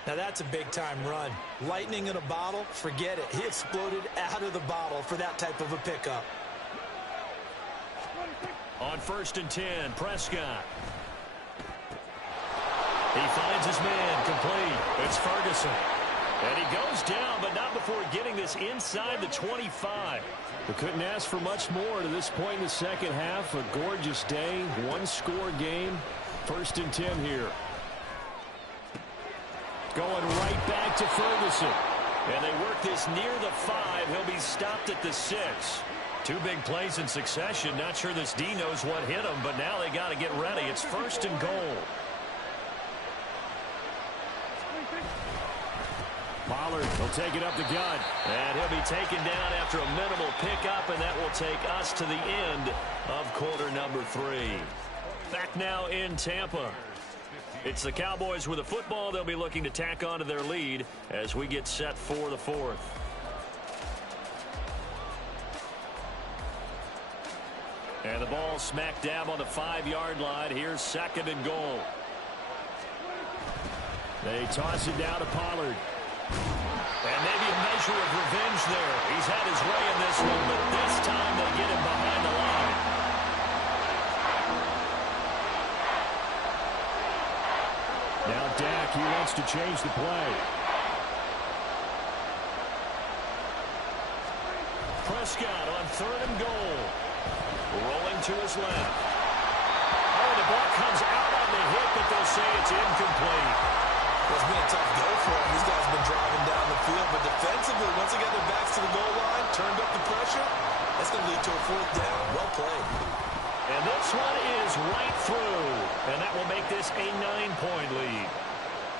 Now that's a big-time run. Lightning in a bottle, forget it. He exploded out of the bottle for that type of a pickup. On 1st and 10, Prescott. He finds his man complete. It's Ferguson. And he goes down, but not before getting this inside the 25. We couldn't ask for much more to this point in the second half. A gorgeous day, 1-score game. 1st and 10 here. Going right back to Ferguson. And they work this near the 5. He'll be stopped at the 6. 2 big plays in succession. Not sure this D knows what hit him, but now they got to get ready. It's 1st and goal. Pollard will take it up the gut. And he'll be taken down after a minimal pickup, and that will take us to the end of quarter number 3. Back now in Tampa. It's the Cowboys with the football. They'll be looking to tack on to their lead as we get set for the 4th. And the ball smack dab on the 5-yard line. Here's 2nd and goal. They toss it down to Pollard. And maybe a measure of revenge there. He's had his way in this one, but this time they get him behind the line. Now Dak, he wants to change the play. Prescott on 3rd and goal. Rolling to his left. Oh, the ball comes out on the hit, but they'll say it's incomplete. It's been a tough go for him. These guys have been driving down the field, but defensively, once they got their backs to the goal line, turned up the pressure, that's going to lead to a 4th down. Well played. And this one is right through, and that will make this a 9-point lead.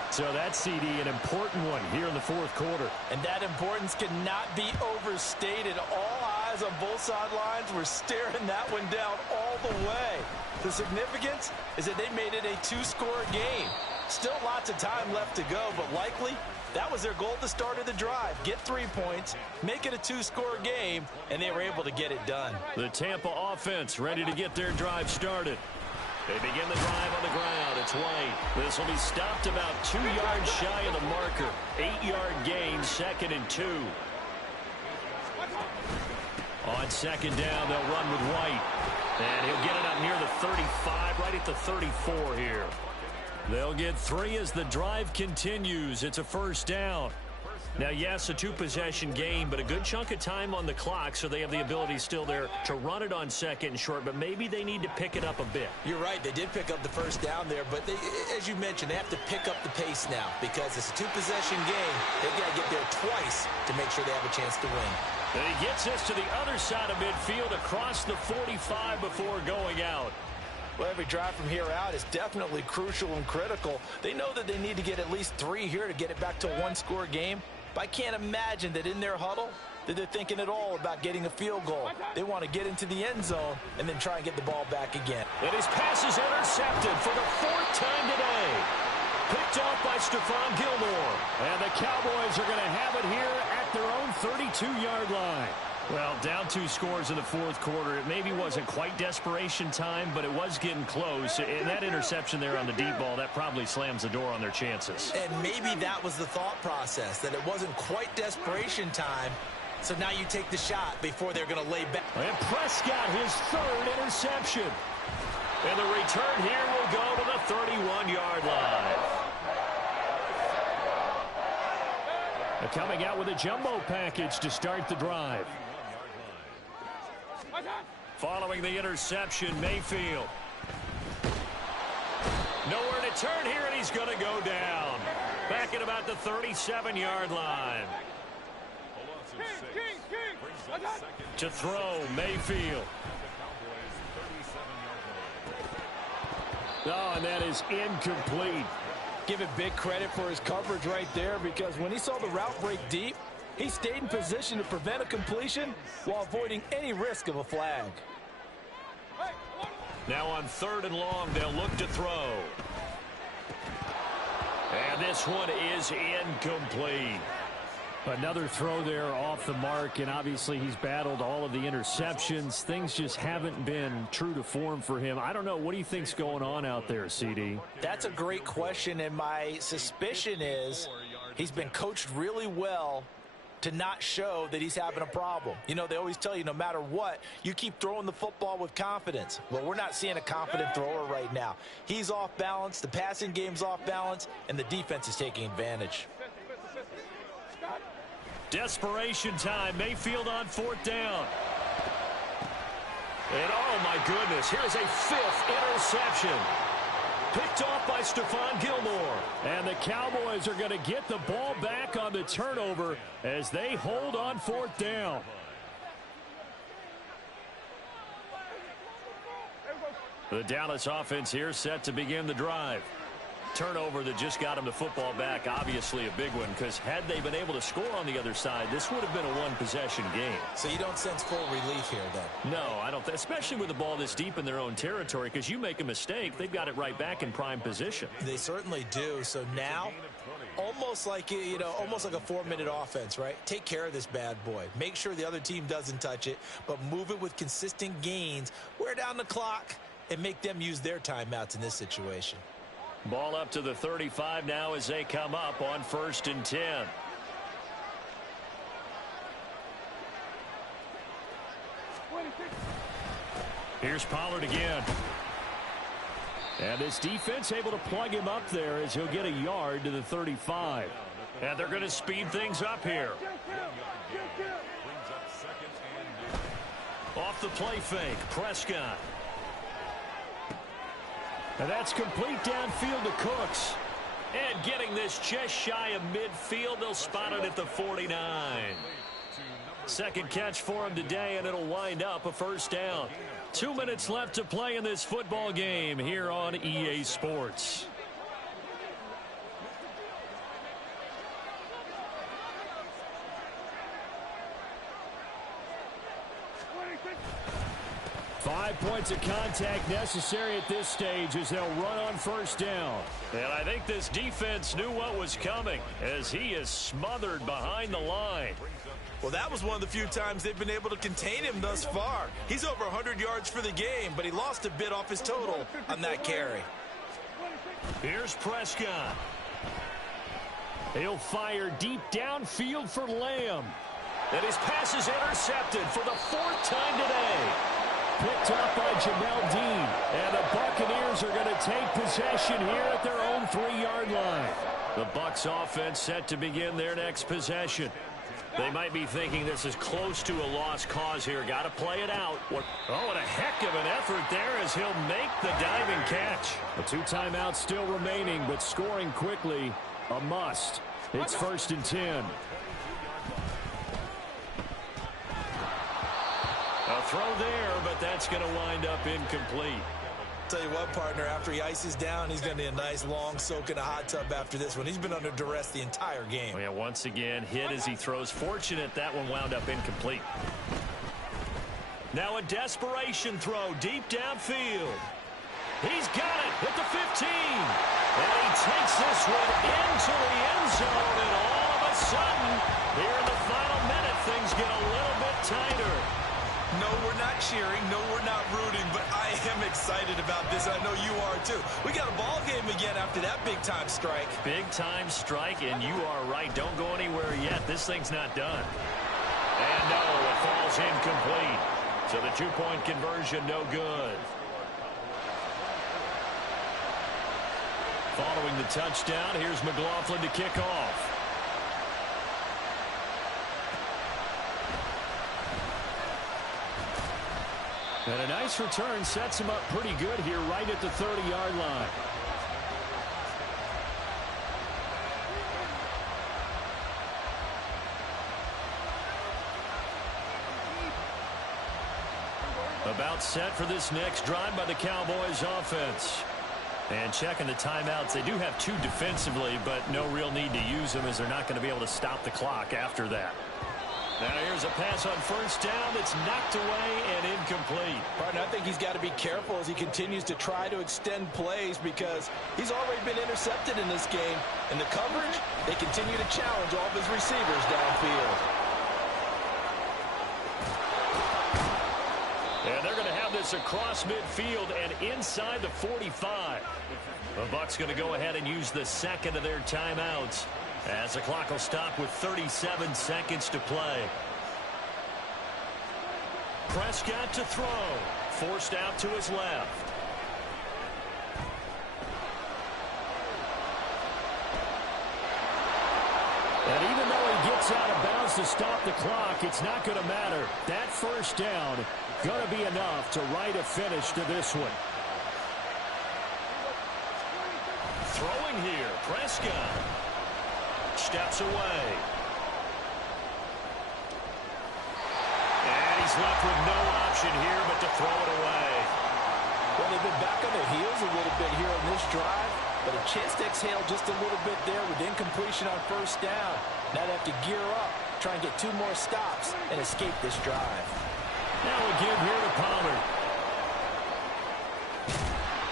So that CD, an important one here in the 4th quarter. And that importance cannot be overstated. All eyes on both sidelines were staring that one down all the way. The significance is that they made it a 2-score game. Still lots of time left to go, but likely that was their goal at the start of the drive. Get 3 points, make it a 2-score game, and they were able to get it done. The Tampa offense ready to get their drive started. They begin the drive on the ground. It's White. This will be stopped about 2 yards shy of the marker. 8-yard gain, 2nd and 2. On 2nd down, they'll run with White. And he'll get it up near the 35, right at the 34 here. They'll get 3 as the drive continues. It's a 1st down. Now, yes, a two-possession game, but a good chunk of time on the clock, so they have the ability still there to run it on second and short, but maybe they need to pick it up a bit. You're right. They did pick up the first down there, but as you mentioned, they have to pick up the pace now because it's a two-possession game. They've got to get there twice to make sure they have a chance to win. And he gets us to the other side of midfield across the 45 before going out. Well, every drive from here out is definitely crucial and critical. They know that they need to get at least 3 here to get it back to a one-score game. But I can't imagine that in their huddle that they're thinking at all about getting a field goal. They want to get into the end zone and then try and get the ball back again. And his pass is intercepted for the 4th time today. Picked off by Stephon Gilmore. And the Cowboys are going to have it here at their own 32-yard line. Well, down 2 scores in the 4th quarter. It maybe wasn't quite desperation time, but it was getting close. And that interception there on the deep ball, that probably slams the door on their chances. And maybe that was the thought process, that it wasn't quite desperation time. So now you take the shot before they're going to lay back. And Prescott, his 3rd interception. And the return here will go to the 31-yard line. They're coming out with a jumbo package to start the drive. Following the interception, Mayfield. Nowhere to turn here, and he's going to go down. Back at about the 37-yard line. To throw, Mayfield. Oh, and that is incomplete. Give it big credit for his coverage right there, because when he saw the route break deep, he stayed in position to prevent a completion while avoiding any risk of a flag. Now on 3rd and long, they'll look to throw. And this one is incomplete. Another throw there off the mark, and obviously he's battled all of the interceptions. Things just haven't been true to form for him. I don't know. What do you think's going on out there, CD? That's a great question, and my suspicion is he's been coached really well to not show that he's having a problem. You know, they always tell you no matter what, you keep throwing the football with confidence. Well, we're not seeing a confident thrower right now. He's off balance, the passing game's off balance, and the defense is taking advantage. Desperation time. Mayfield on 4th down. And oh my goodness, here's a 5th interception. Picked off by Stephon Gilmore. And the Cowboys are going to get the ball back on the turnover as they hold on 4th down. The Dallas offense here set to begin the drive. Turnover that just got him the football back, obviously a big one, because had they been able to score on the other side, this would have been a one-possession game. So you don't sense full relief here, then? No, I don't, especially with the ball this deep in their own territory, because you make a mistake, they've got it right back in prime position. They certainly do. So now, almost like, you know, almost like a 4-minute offense, right? Take care of this bad boy. Make sure the other team doesn't touch it, but move it with consistent gains, wear down the clock, and make them use their timeouts in this situation. Ball up to the 35 now as they come up on 1st and 10. Here's Pollard again. And this defense able to plug him up there as he'll get a yard to the 35. And they're going to speed things up here. Off the play fake, Prescott. And that's complete downfield to Cooks. And getting this just shy of midfield, they'll spot it at the 49. Second catch for him today, and it'll wind up a 1st down. 2 minutes left to play in this football game here on EA Sports. Five points of contact necessary at this stage as they'll run on 1st down. And I think this defense knew what was coming as he is smothered behind the line. Well, that was one of the few times they've been able to contain him thus far. He's over 100 yards for the game, but he lost a bit off his total on that carry. Here's Prescott. He'll fire deep downfield for Lamb. And his pass is intercepted for the 4th time today. Picked up by Jamel Dean. And the Buccaneers are going to take possession here at their own 3-yard line. The Bucs offense set to begin their next possession. They might be thinking this is close to a lost cause here. Got to play it out. Oh, and a heck of an effort there as he'll make the diving catch. The 2 timeouts still remaining, but scoring quickly, a must. It's 1st and 10. A throw there, but that's going to wind up incomplete. Tell you what, partner, after he ices down, he's going to need a nice long soak in a hot tub after this one. He's been under duress the entire game. Oh, yeah, once again, hit as he throws. Fortunate that one wound up incomplete. Now a desperation throw deep downfield. He's got it at the 15. And he takes this one into the end zone. And all of a sudden, here in the final minute, things get a little bit tighter. No, we're not cheering. No, we're not rooting. But I am excited about this. I know you are, too. We got a ball game again after that big-time strike. Big-time strike, and you are right. Don't go anywhere yet. This thing's not done. And no, it falls incomplete. So the 2-point conversion, no good. Following the touchdown, here's McLaughlin to kick off. And a nice return sets him up pretty good here right at the 30-yard line. About set for this next drive by the Cowboys offense. And checking the timeouts, they do have 2 defensively, but no real need to use them as they're not going to be able to stop the clock after that. Now here's a pass on 1st down that's knocked away and incomplete. Partner, I think he's got to be careful as he continues to try to extend plays because he's already been intercepted in this game. And the coverage, they continue to challenge all of his receivers downfield. And they're going to have this across midfield and inside the 45. The Bucs going to go ahead and use the 2nd of their timeouts as the clock will stop with 37 seconds to play. Prescott to throw. Forced out to his left. And even though he gets out of bounds to stop the clock, it's not going to matter. That 1st down going to be enough to write a finish to this one. Throwing here, Prescott. Steps away. And he's left with no option here but to throw it away. Well, they've been back on their heels a little bit here on this drive, but a chance to exhale just a little bit there with incompletion on 1st down. Now they have to gear up, try and get 2 more stops and escape this drive. Now a give here to Pollard.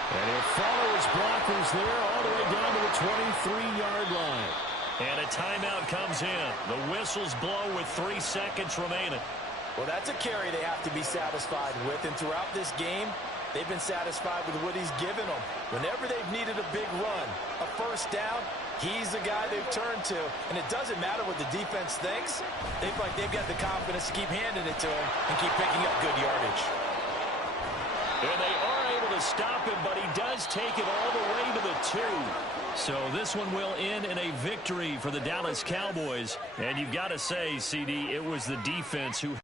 And he'll follow his blockers there all the way down to the 23-yard line. And a timeout comes in. The whistles blow with 3 seconds remaining. Well, that's a carry they have to be satisfied with. And throughout this game, they've been satisfied with what he's given them. Whenever they've needed a big run, a 1st down, he's the guy they've turned to. And it doesn't matter what the defense thinks. They feel like they've got the confidence to keep handing it to him and keep picking up good yardage. And they are able to stop him, but he does take it all the way to the 2. So this one will end in a victory for the Dallas Cowboys. And you've got to say, CD, it was the defense who